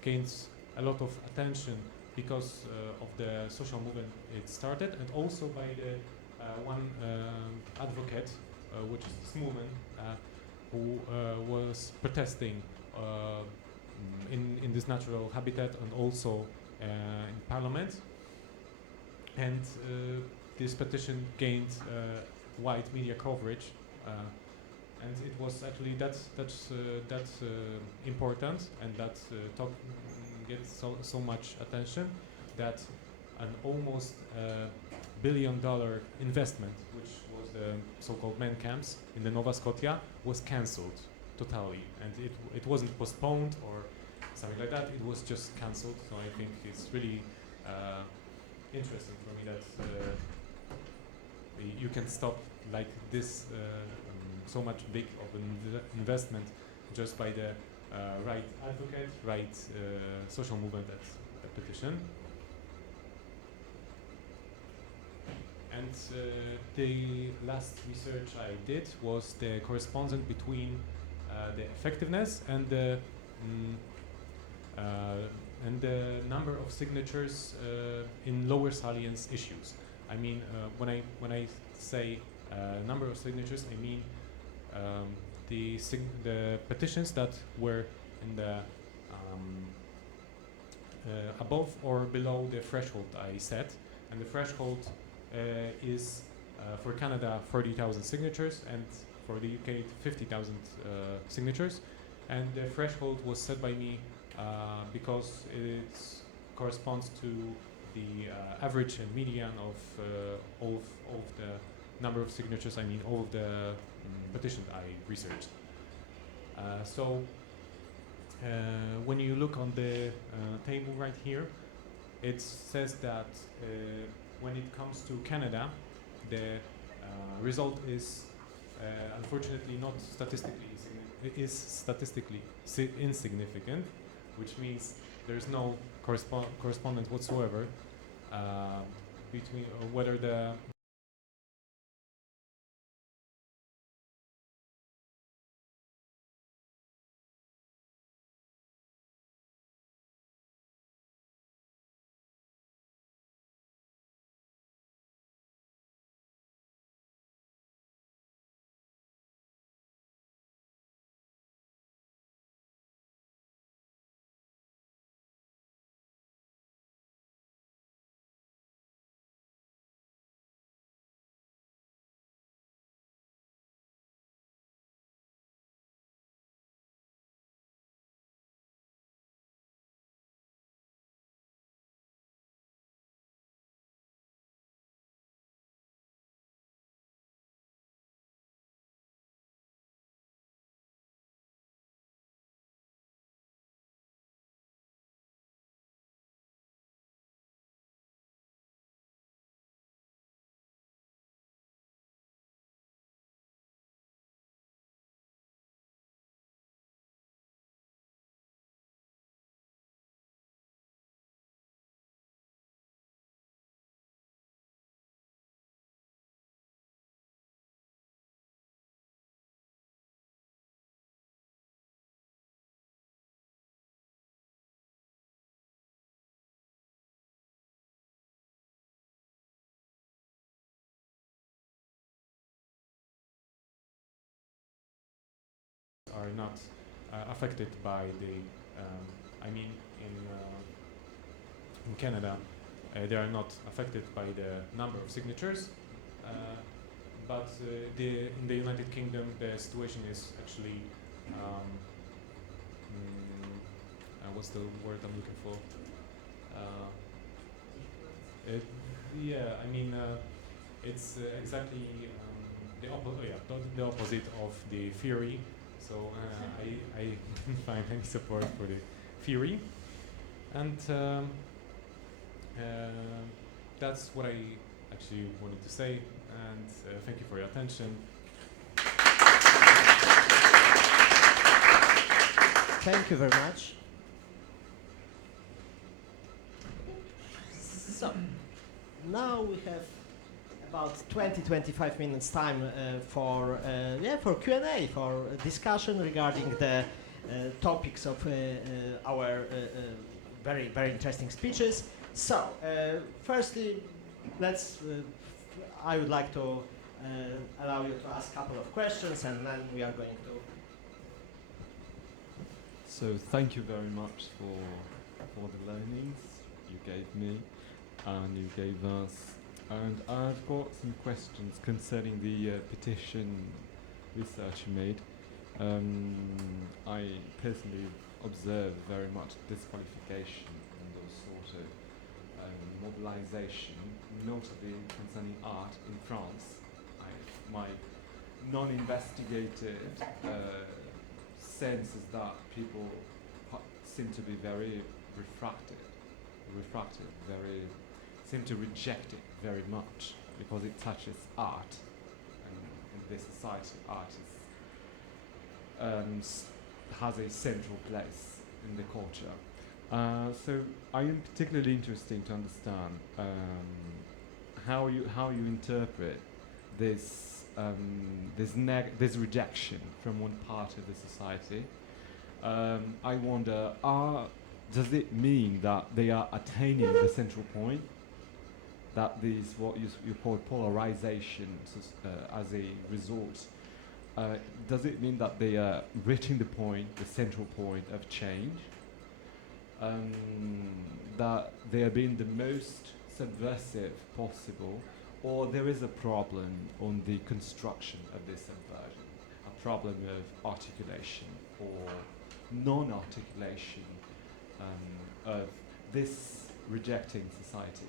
gains a lot of attention because of the social movement it started, and also by the one advocate, which is this movement, who was protesting in this natural habitat and also in parliament. And this petition gained wide media coverage, and it was actually that's important, and that gets so much attention that an almost $1 billion investment, which was the so-called men camps in the Nova Scotia, was cancelled totally, and it wasn't postponed or something like that. It was just cancelled. So I think it's really interesting for me that you can stop like this so much big of an investment just by the right advocate, right social movement at a petition. And the last research I did was the correspondence between the effectiveness and the number of signatures in lower salience issues. I mean, when I say number of signatures, I mean the petitions that were in the above or below the threshold I set, and the threshold is for Canada 40,000 signatures, and for the UK 50,000 signatures, and the threshold was set by me because it corresponds to the average and median of all of the number of signatures, I mean all of the petitions I researched. So when you look on the table right here, it says that when it comes to Canada, the result is unfortunately not statistically insignificant, which means there's no correspondence whatsoever between whether the are not affected by the, I mean, in Canada, they are not affected by the number of signatures, but in the United Kingdom, the situation is actually, what's the word I'm looking for? Yeah, I mean, it's exactly the opposite of the theory. So I didn't find any support for the theory, and that's what I actually wanted to say. And thank you for your attention. Thank you very much. So, now we have about 20-25 minutes time for Q&A, for discussion regarding the topics of our very, very interesting speeches. So, firstly, I would like to allow you to ask a couple of questions, and then we are going to. So thank you very much for the learnings you gave me and you gave us. And I've got some questions concerning the petition research you made. I personally observe very much disqualification in those sort of mobilization, notably concerning art in France. My non-investigated sense is that people seem to be very refractive, seem to reject it very much because it touches art, and in this society, art has a central place in the culture. So I am particularly interested to understand how you interpret this this rejection from one part of the society. I wonder, does it mean that they are attaining the central point? That these, what you call polarization as a result, does it mean that they are reaching the point, the central point of change? That they are being the most subversive possible, or there is a problem on the construction of this subversion, a problem of articulation or non-articulation of this rejecting society.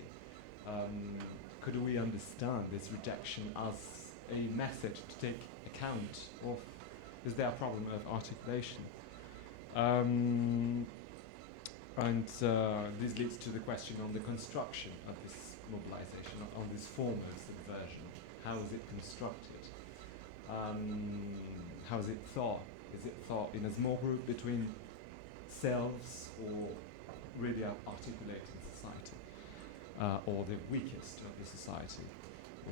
Could we understand this rejection as a message to take account of, is there a problem of articulation? And this leads to the question on the construction of this mobilization, on this form of subversion. How is it constructed? How is it thought? Is it thought in a small group between selves, or really articulating society, or the weakest of the society,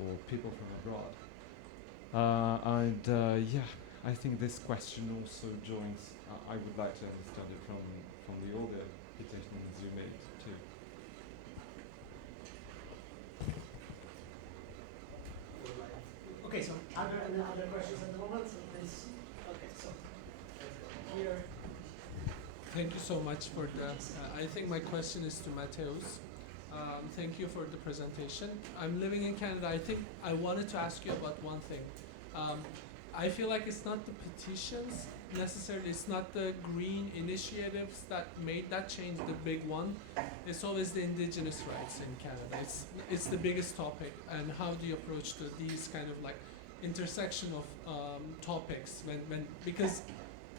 or people from abroad? I think this question also joins. I would like to understand it from the other petitions you made too. Okay, so are there any other questions at the moment? So please. Okay, so here. Thank you so much for that. I think my question is to Mateusz. Thank you for the presentation. I'm living in Canada. I think I wanted to ask you about one thing. I feel like it's not the petitions necessarily, it's not the green initiatives that made that change the big one. It's always the indigenous rights in Canada. It's the biggest topic. And how do you approach these kind of like intersection of topics because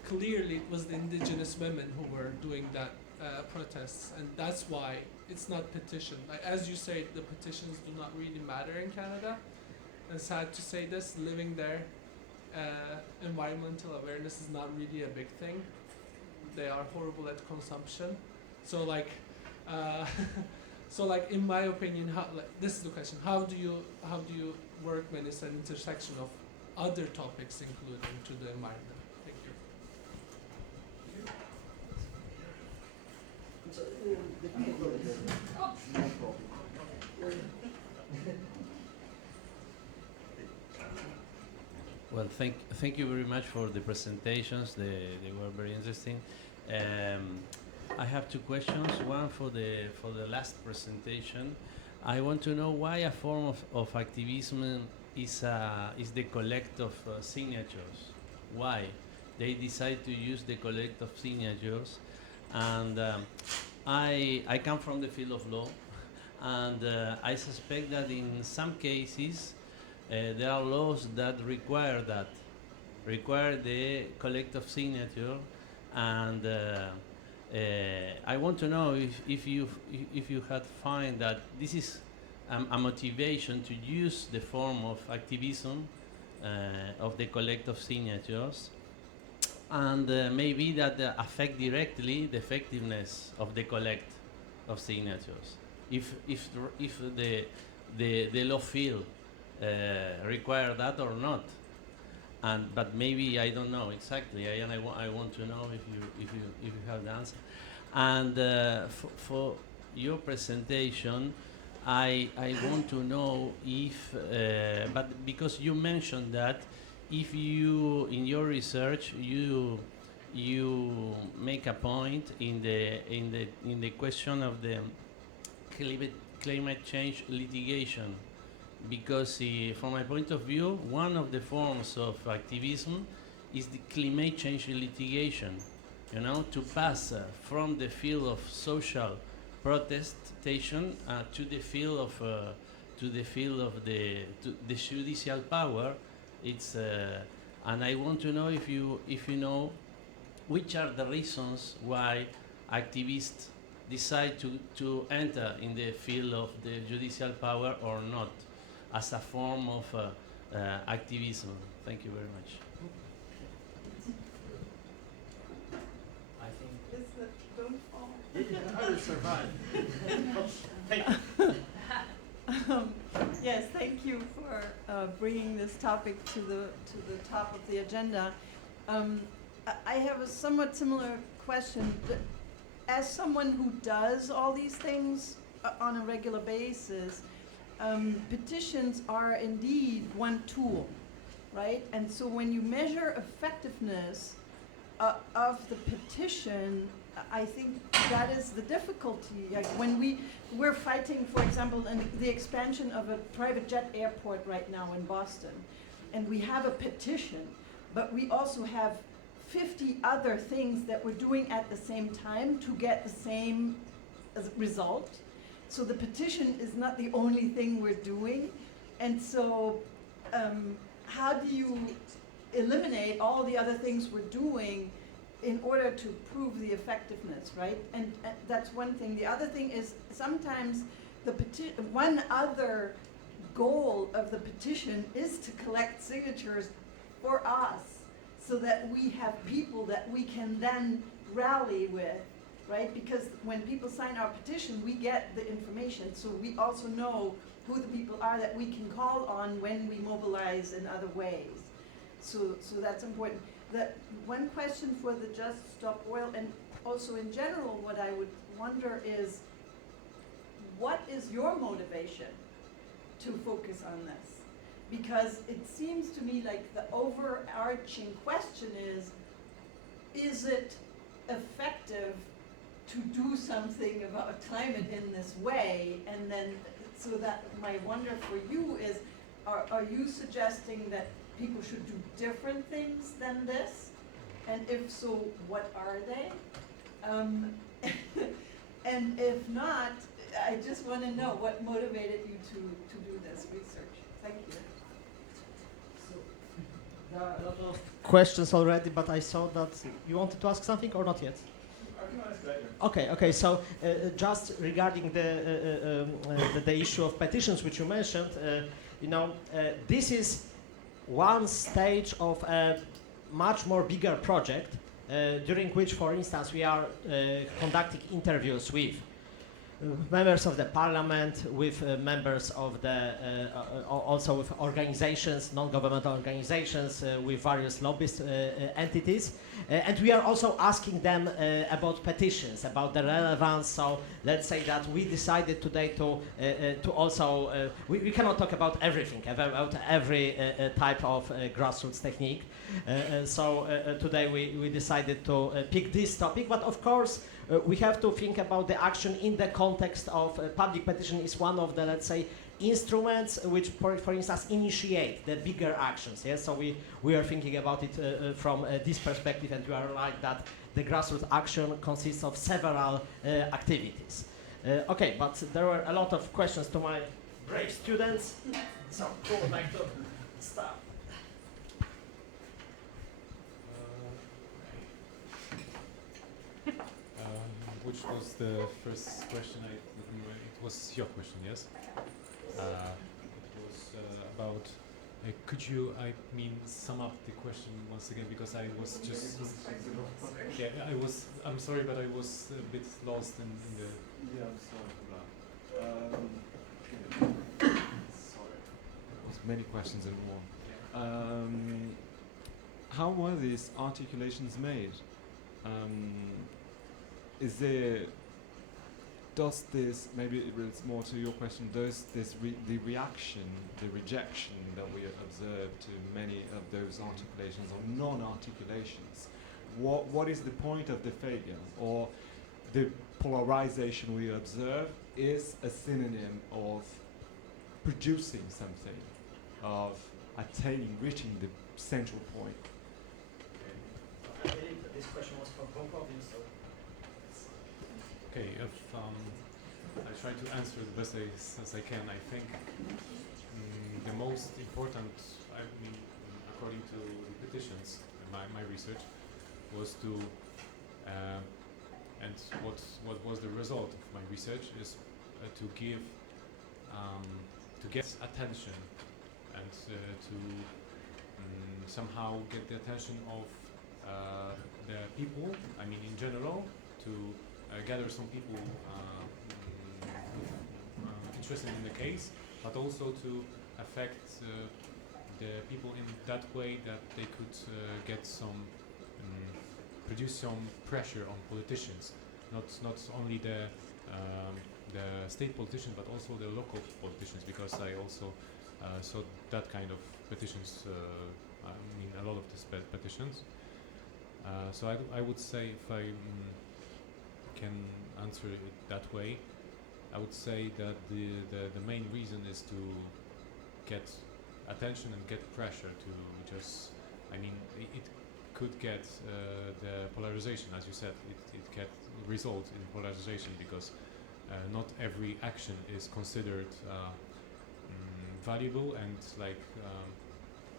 clearly it was the indigenous women who were doing that protests, and that's why it's not petition. Like, as you say, the petitions do not really matter in Canada. And sad to say this, living there, environmental awareness is not really a big thing. They are horrible at consumption. So like, in my opinion, this is the question: how do you work when it's an intersection of other topics including to the environment? Thank you. Well, thank you very much for the presentations. They were very interesting. I have two questions. One for the last presentation. I want to know why a form of activism is the collect of signatures. Why they decide to use the collect of signatures? And I come from the field of law, and I suspect that in some cases there are laws that require the collective signature, and I want to know if you had find that this is a motivation to use the form of activism of the collective signatures, and maybe that affect directly the effectiveness of the collect of signatures. If the law field require that or not, but maybe I don't know exactly. I want to know if you have the answer. And for your presentation, I want to know if, but because you mentioned that if you in your research you make a point in the question of the climate change litigation, because from my point of view, one of the forms of activism is the climate change litigation. You know, to pass from the field of social protestation to the field of the judicial power. It's and I want to know if you know which are the reasons why activists decide to enter in the field of the judicial power or not, as a form of activism. Thank you very much. I think Don't fall. I will survive. Thank you. Yes, thank you for bringing this topic to the top of the agenda. I have a somewhat similar question. As someone who does all these things on a regular basis, petitions are indeed one tool, right? And so when you measure effectiveness of the petition, I think that is the difficulty. Like when we're fighting, for example, the expansion of a private jet airport right now in Boston, and we have a petition, but we also have 50 other things that we're doing at the same time to get the same result. So the petition is not the only thing we're doing. And so how do you eliminate all the other things we're doing in order to prove the effectiveness, right? And that's one thing. The other thing is sometimes one other goal of the petition is to collect signatures for us, so that we have people that we can then rally with, right? Because when people sign our petition, we get the information, so we also know who the people are that we can call on when we mobilize in other ways. So that's important. That one question for the Just Stop Oil, and also in general, what I would wonder is, what is your motivation to focus on this? Because it seems to me like the overarching question is it effective to do something about climate in this way? And then, so that my wonder for you is, are you suggesting that people should do different things than this? And if so, what are they? And if not, I just want to know what motivated you to do this research. Thank you. There are a lot of questions already, but I saw that you wanted to ask something or not yet? I can ask later. Okay. So just regarding the issue of petitions, which you mentioned, this is one stage of a much more bigger project, during which, for instance, we are conducting interviews with members of the parliament, with members of the, also with organizations, non-governmental organizations, with various lobbyist entities. And we are also asking them about petitions, about the relevance. So let's say that we decided today to also, we cannot talk about everything, about every type of grassroots technique. So today we decided to pick this topic, but of course, we have to think about the action in the context of public petition is one of the, let's say, instruments which, for instance, initiate the bigger actions. Yes, so we are thinking about it from this perspective, and we are like that the grassroots action consists of several activities. Okay, but there were a lot of questions to my brave students, so who would like to start? Which was the first question? It was your question, yes? It was about. Could you, sum up the question once again, because I was just. Yeah, I'm sorry, but I was a bit lost in the. Yeah, I'm sorry for that. Sorry. There was many questions in one. How were these articulations made? Is there, does this, maybe it relates more to your question, does this the reaction, the rejection that we have observed to many of those articulations or non-articulations, what is the point of the failure? Or the polarization we observe is a synonym of producing something, of attaining, reaching the central point? I believe that this question was for both of you, so. Okay, if I try to answer the best as I can, I think the most important, according to the petitions, my research, was to, and what was the result of my research is to give, to get attention and to somehow get the attention of the people, in general, to gather some people interested in the case, but also to affect the people in that way that they could get some, produce some pressure on politicians, not only the state politicians, but also the local politicians, because I also saw that kind of petitions, a lot of these petitions. So I would say, if I can answer it that way, I would say that the main reason is to get attention and get pressure to just, it could get the polarization, as you said, it can result in polarization, because not every action is considered valuable and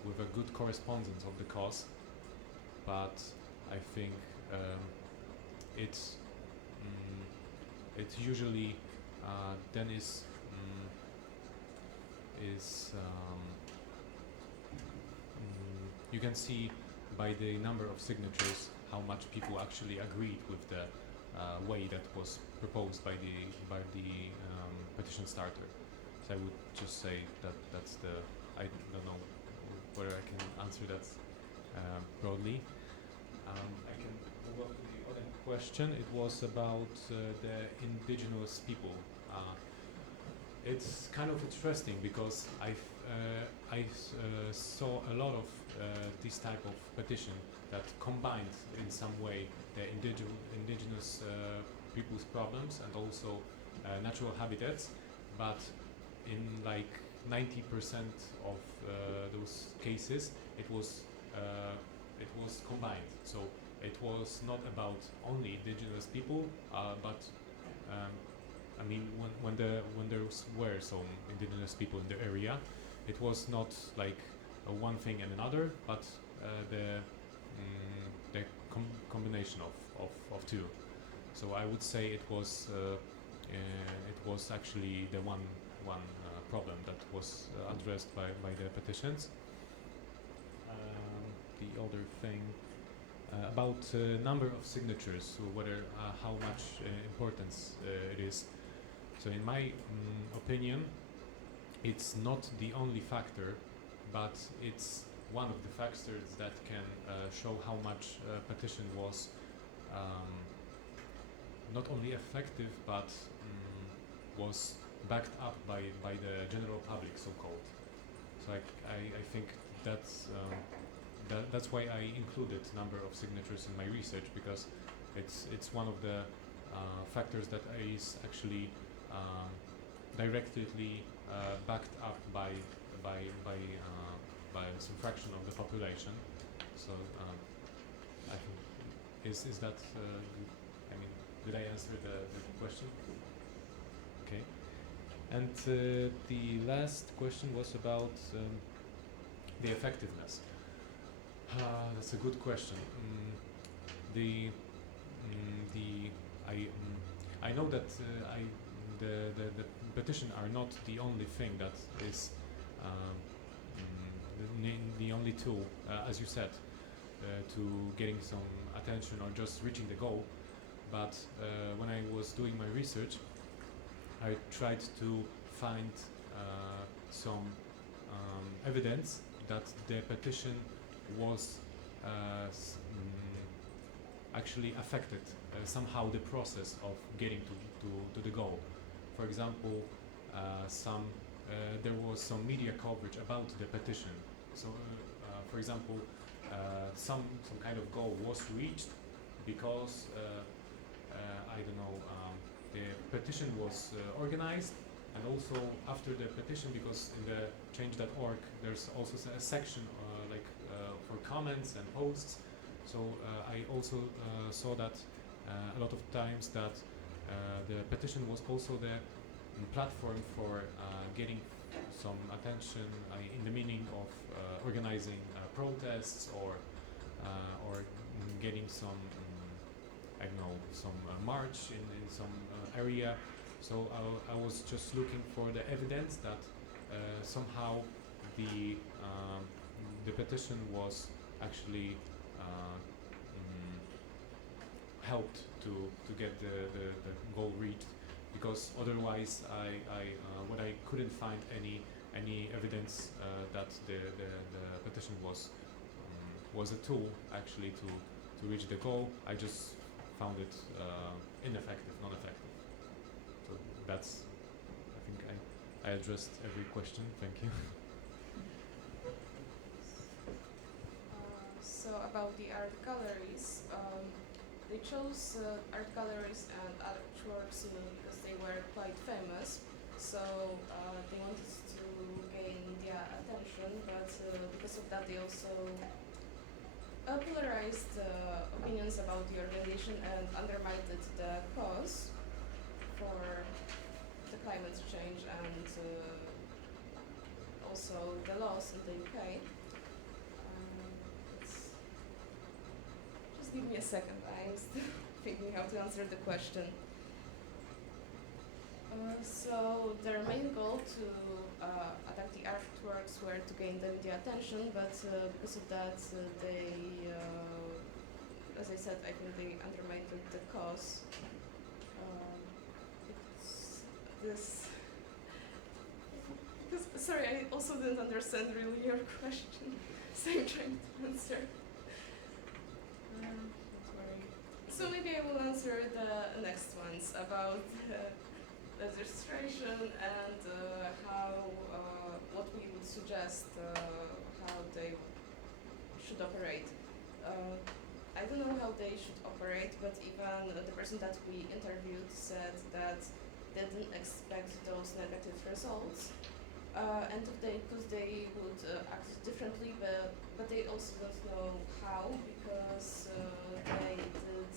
with a good correspondence of the cause, but I think it's usually then you can see by the number of signatures how much people actually agreed with the way that was proposed by the petition starter. So I would just say that that's the, I don't know whether I can answer that broadly. I can move on to the other question. It was about the indigenous people. It's kind of interesting because I saw a lot of this type of petition that combined in some way the indigenous people's problems and also natural habitats, but in 90% of those cases it was combined. So it was not about only indigenous people, but when there were some indigenous people in the area, it was not like one thing and another, but the combination of two. So I would say it was actually the one problem that was addressed by the petitions. The other thing about number of signatures, so whether how much importance it is. So in my opinion, it's not the only factor, but it's one of the factors that can show how much petition was not only effective, but was backed up by the general public, so-called. So I think that's why I included number of signatures in my research, because it's one of the factors that is actually directly backed up by some fraction of the population. So I think is that did I answer the question? And the last question was about the effectiveness. That's a good question. I know that the petition are not the only thing that is the only tool, as you said, to getting some attention or just reaching the goal. But when I was doing my research, I tried to find some evidence that the petition was actually affected somehow the process of getting to the goal. For example, there was some media coverage about the petition. So, for example, some kind of goal was reached because I don't know, the petition was organized, and also after the petition, because in the change.org there's also a section for comments and posts. So I also saw that a lot of times that the petition was also the platform for getting some attention in the meaning of organizing protests or getting some I don't know, some march in some area. So I was just looking for the evidence that somehow the petition was actually helped to get the goal reached, because otherwise what I couldn't find any evidence that the petition was a tool actually to reach the goal. I just found it ineffective, non-effective. So that's, I think I addressed every question. Thank you. So about the art galleries, they chose art galleries and artworks because they were quite famous. So they wanted to gain media attention, but because of that they also polarized opinions about the organization and undermined the cause for the climate change and also the laws in the UK. Just give me a second, I'm still thinking how to answer the question. So their main goal to attack the artworks were to gain the media attention, but because of that they, as I said, I think they undermined the cause. Sorry, I also didn't understand really your question, so I'm trying to answer. So maybe I will answer the next ones about registration and how what we would suggest how they should operate. I don't know how they should operate, but even the person that we interviewed said that they didn't expect those negative results, and because they would act differently, but they also don't know how, because they did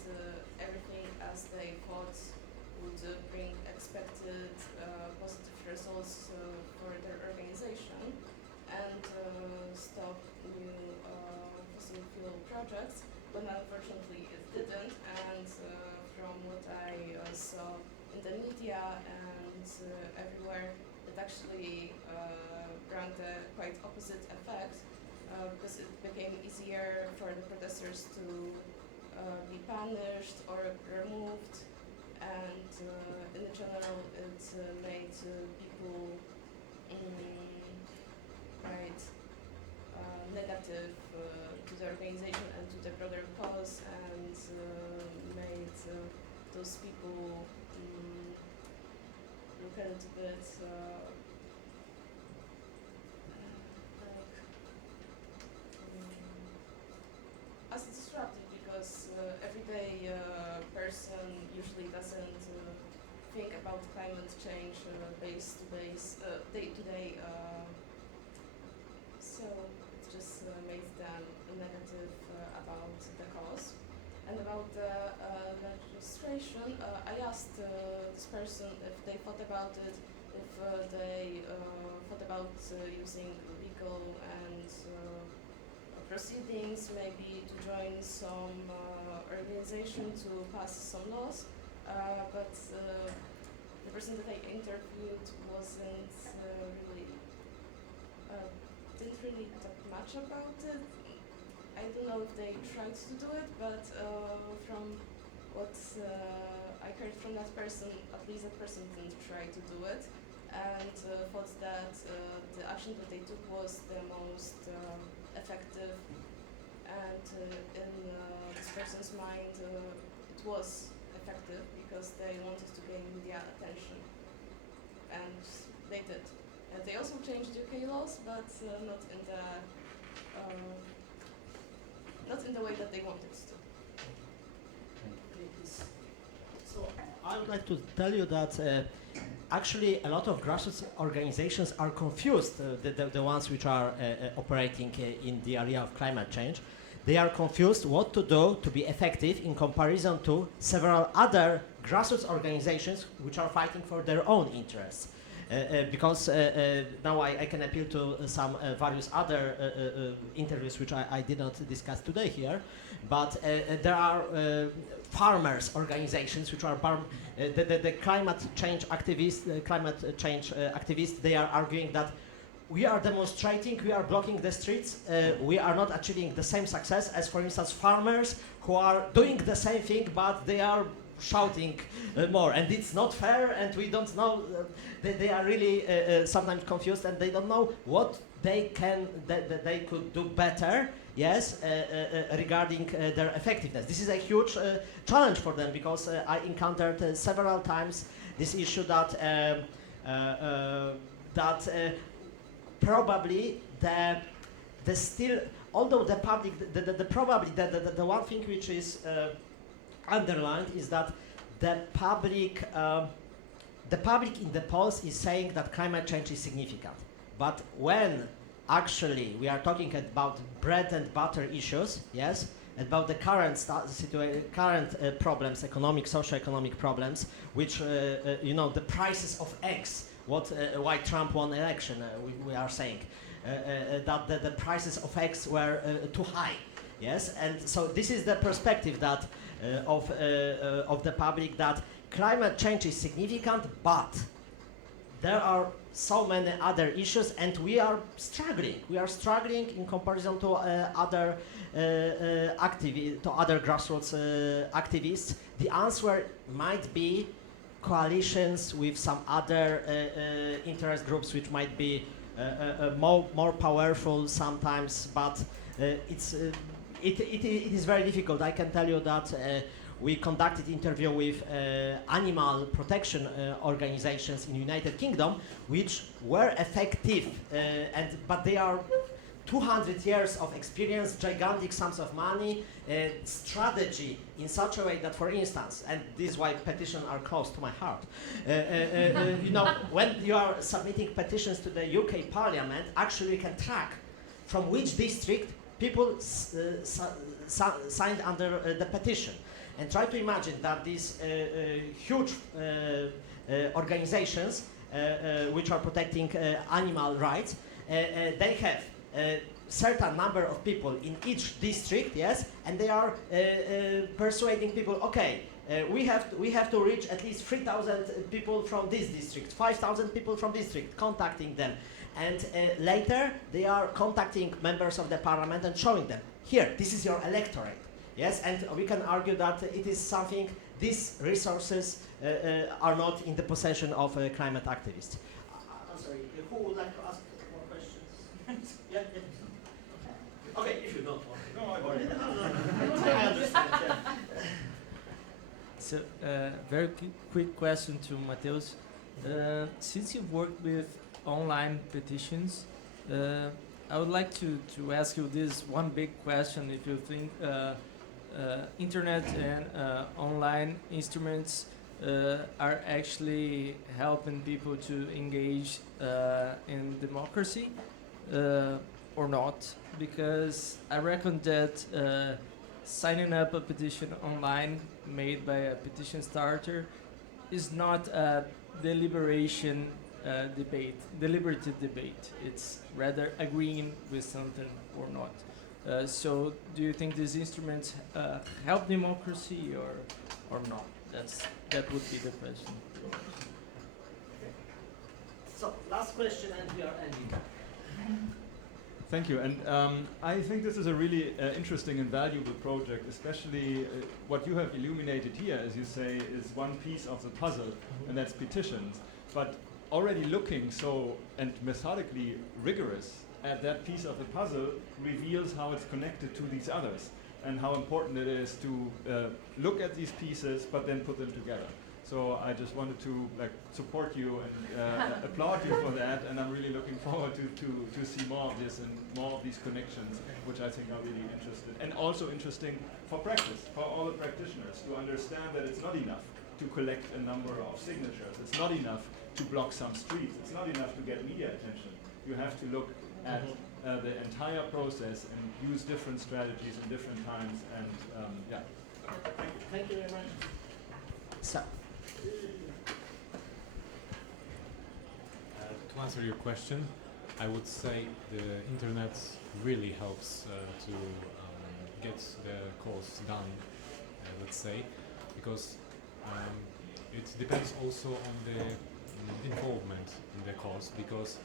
everything as they thought would bring expected positive results for their organization and stop new fossil fuel projects, but unfortunately it didn't, and from what I saw in the media and everywhere, it actually brought a quite opposite effect, because it became easier for the protesters to be punished or removed, and in general it made people quite negative to the organization and to the broader cause, and made those people look a little bit as disruptive, because everyday person usually doesn't think about climate change day to day, so it just makes them negative about the cause. And about the registration, I asked this person if they thought about it if they thought about using legal and proceedings, maybe to join some organization to pass some laws, but the person that I interviewed wasn't really, didn't really talk much about it. I don't know if they tried to do it, but from what I heard from that person, at least that person didn't try to do it, and thought that the action that they took was the most effective, and in this person's mind it was effective because they wanted to gain media attention, and they did. They also changed UK laws, but not in the way that they wanted to. So I would like to tell you that actually a lot of grassroots organizations are confused, the ones which are operating in the area of climate change. They are confused what to do to be effective in comparison to several other grassroots organizations which are fighting for their own interests. Because now I can appeal to some various other interviews which I did not discuss today here, but there are farmers organizations which are the climate change activists. They are arguing that we are demonstrating, we are blocking the streets, we are not achieving the same success as, for instance, farmers who are doing the same thing, but they are shouting more, and it's not fair, and we don't know. They are really sometimes confused, and they don't know what they could do better. Yes, regarding their effectiveness. This is a huge challenge for them, because I encountered several times this issue that probably the still, although the public, probably the one thing which is underlined is that the public in the polls is saying that climate change is significant, but when actually we are talking about bread and butter issues, yes, about the current problems, economic, socio-economic problems, which you know, the prices of eggs, why Trump won election, we are saying that the prices of eggs were too high, yes, and so this is the perspective that of the public, that climate change is significant, but there are so many other issues, and we are struggling. We are struggling in comparison to other grassroots activists. The answer might be coalitions with some other interest groups, which might be more powerful sometimes, but it is very difficult. I can tell you that we conducted interview with animal protection organizations in United Kingdom, which were effective, but they are 200 years of experience, gigantic sums of money, strategy in such a way that, for instance, and this is why petitions are close to my heart, you know, when you are submitting petitions to the UK Parliament, actually you can track from which district people signed under the petition. And try to imagine that these huge organizations which are protecting animal rights, they have a certain number of people in each district, yes, and they are persuading people, okay, we have to reach at least 3,000 people from this district, 5,000 people from this district, contacting them. And later they are contacting members of the parliament and showing them, here, this is your electorate. Yes, and we can argue that it is something, these resources are not in the possession of climate activists. I'm sorry, who would like to ask more questions? Yeah, yeah. Okay, if you don't want to. No, I understand. Yeah. So, very quick question to Mateusz. Since you've worked with online petitions, I would like to ask you this one big question. If you think internet and online instruments are actually helping people to engage in democracy or not, because I reckon that signing up a petition online made by a petition starter is not a deliberation debate, deliberative debate. It's rather agreeing with something or not. So do you think these instruments help democracy or not? That would be the question. So, last question, and we are ending. Thank you. And I think this is a really interesting and valuable project, especially what you have illuminated here, as you say, is one piece of the puzzle, and that's petitions. But already looking so and methodically rigorous at that piece of the puzzle reveals how it's connected to these others and how important it is to look at these pieces but then put them together. So I just wanted to support you and applaud you for that, and I'm really looking forward to see more of this and more of these connections, which I think are really interesting. And also interesting for practice, for all the practitioners, to understand that it's not enough to collect a number of signatures. It's not enough to block some streets. It's not enough to get media attention. You have to look at the entire process and use different strategies in different times. And yeah, thank you. Thank you very much. So. To answer your question, I would say the internet really helps to get the cause done, let's say, because it depends also on the involvement in the cause, because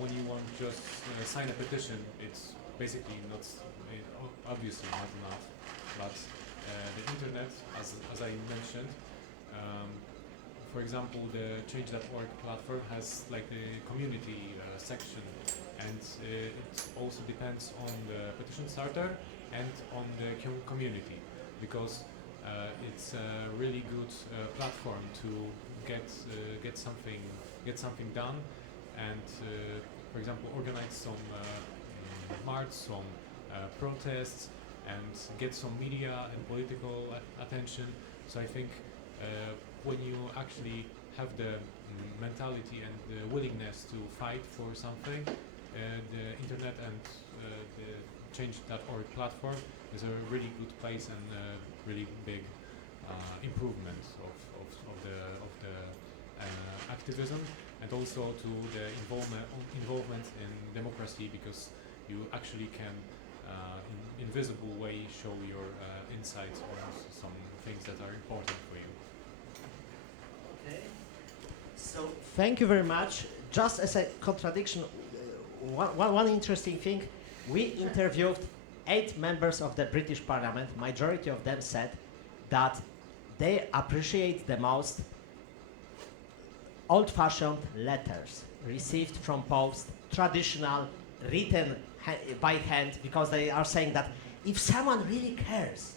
when you want just sign a petition, it's basically not, obviously not enough, but the internet, as I mentioned, for example, the Change.org platform has like the community section, and it also depends on the petition starter and on the community, because it's a really good platform to get something done, and for example, organize some march, some protests, and get some media and political attention. So I think when you actually have the mentality and the willingness to fight for something, the internet and the Change.org platform is a really good place and really big improvement of the activism, and also to the involvement in democracy, because you actually can in invisible way show your insights or some things that are important for you. Okay. So thank you very much. Just as a contradiction, one interesting thing, we interviewed 8 members of the British Parliament. Majority of them said that they appreciate the most old-fashioned letters received from post, traditional, written by hand, because they are saying that if someone really cares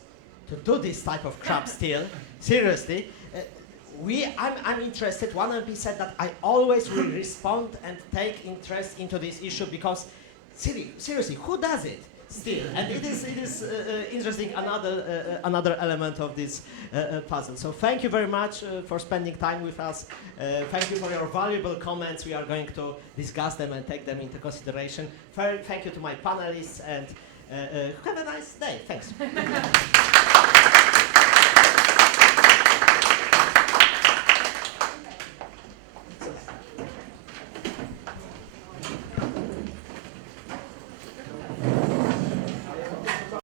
to do this type of crap still, seriously, I'm interested. One MP said that I always will respond and take interest into this issue, because seriously, who does it still? And it is interesting, another element of this puzzle. So thank you very much for spending time with us. Thank you for your valuable comments. We are going to discuss them and take them into consideration. Thank you to my panelists, and have a nice day. Thanks.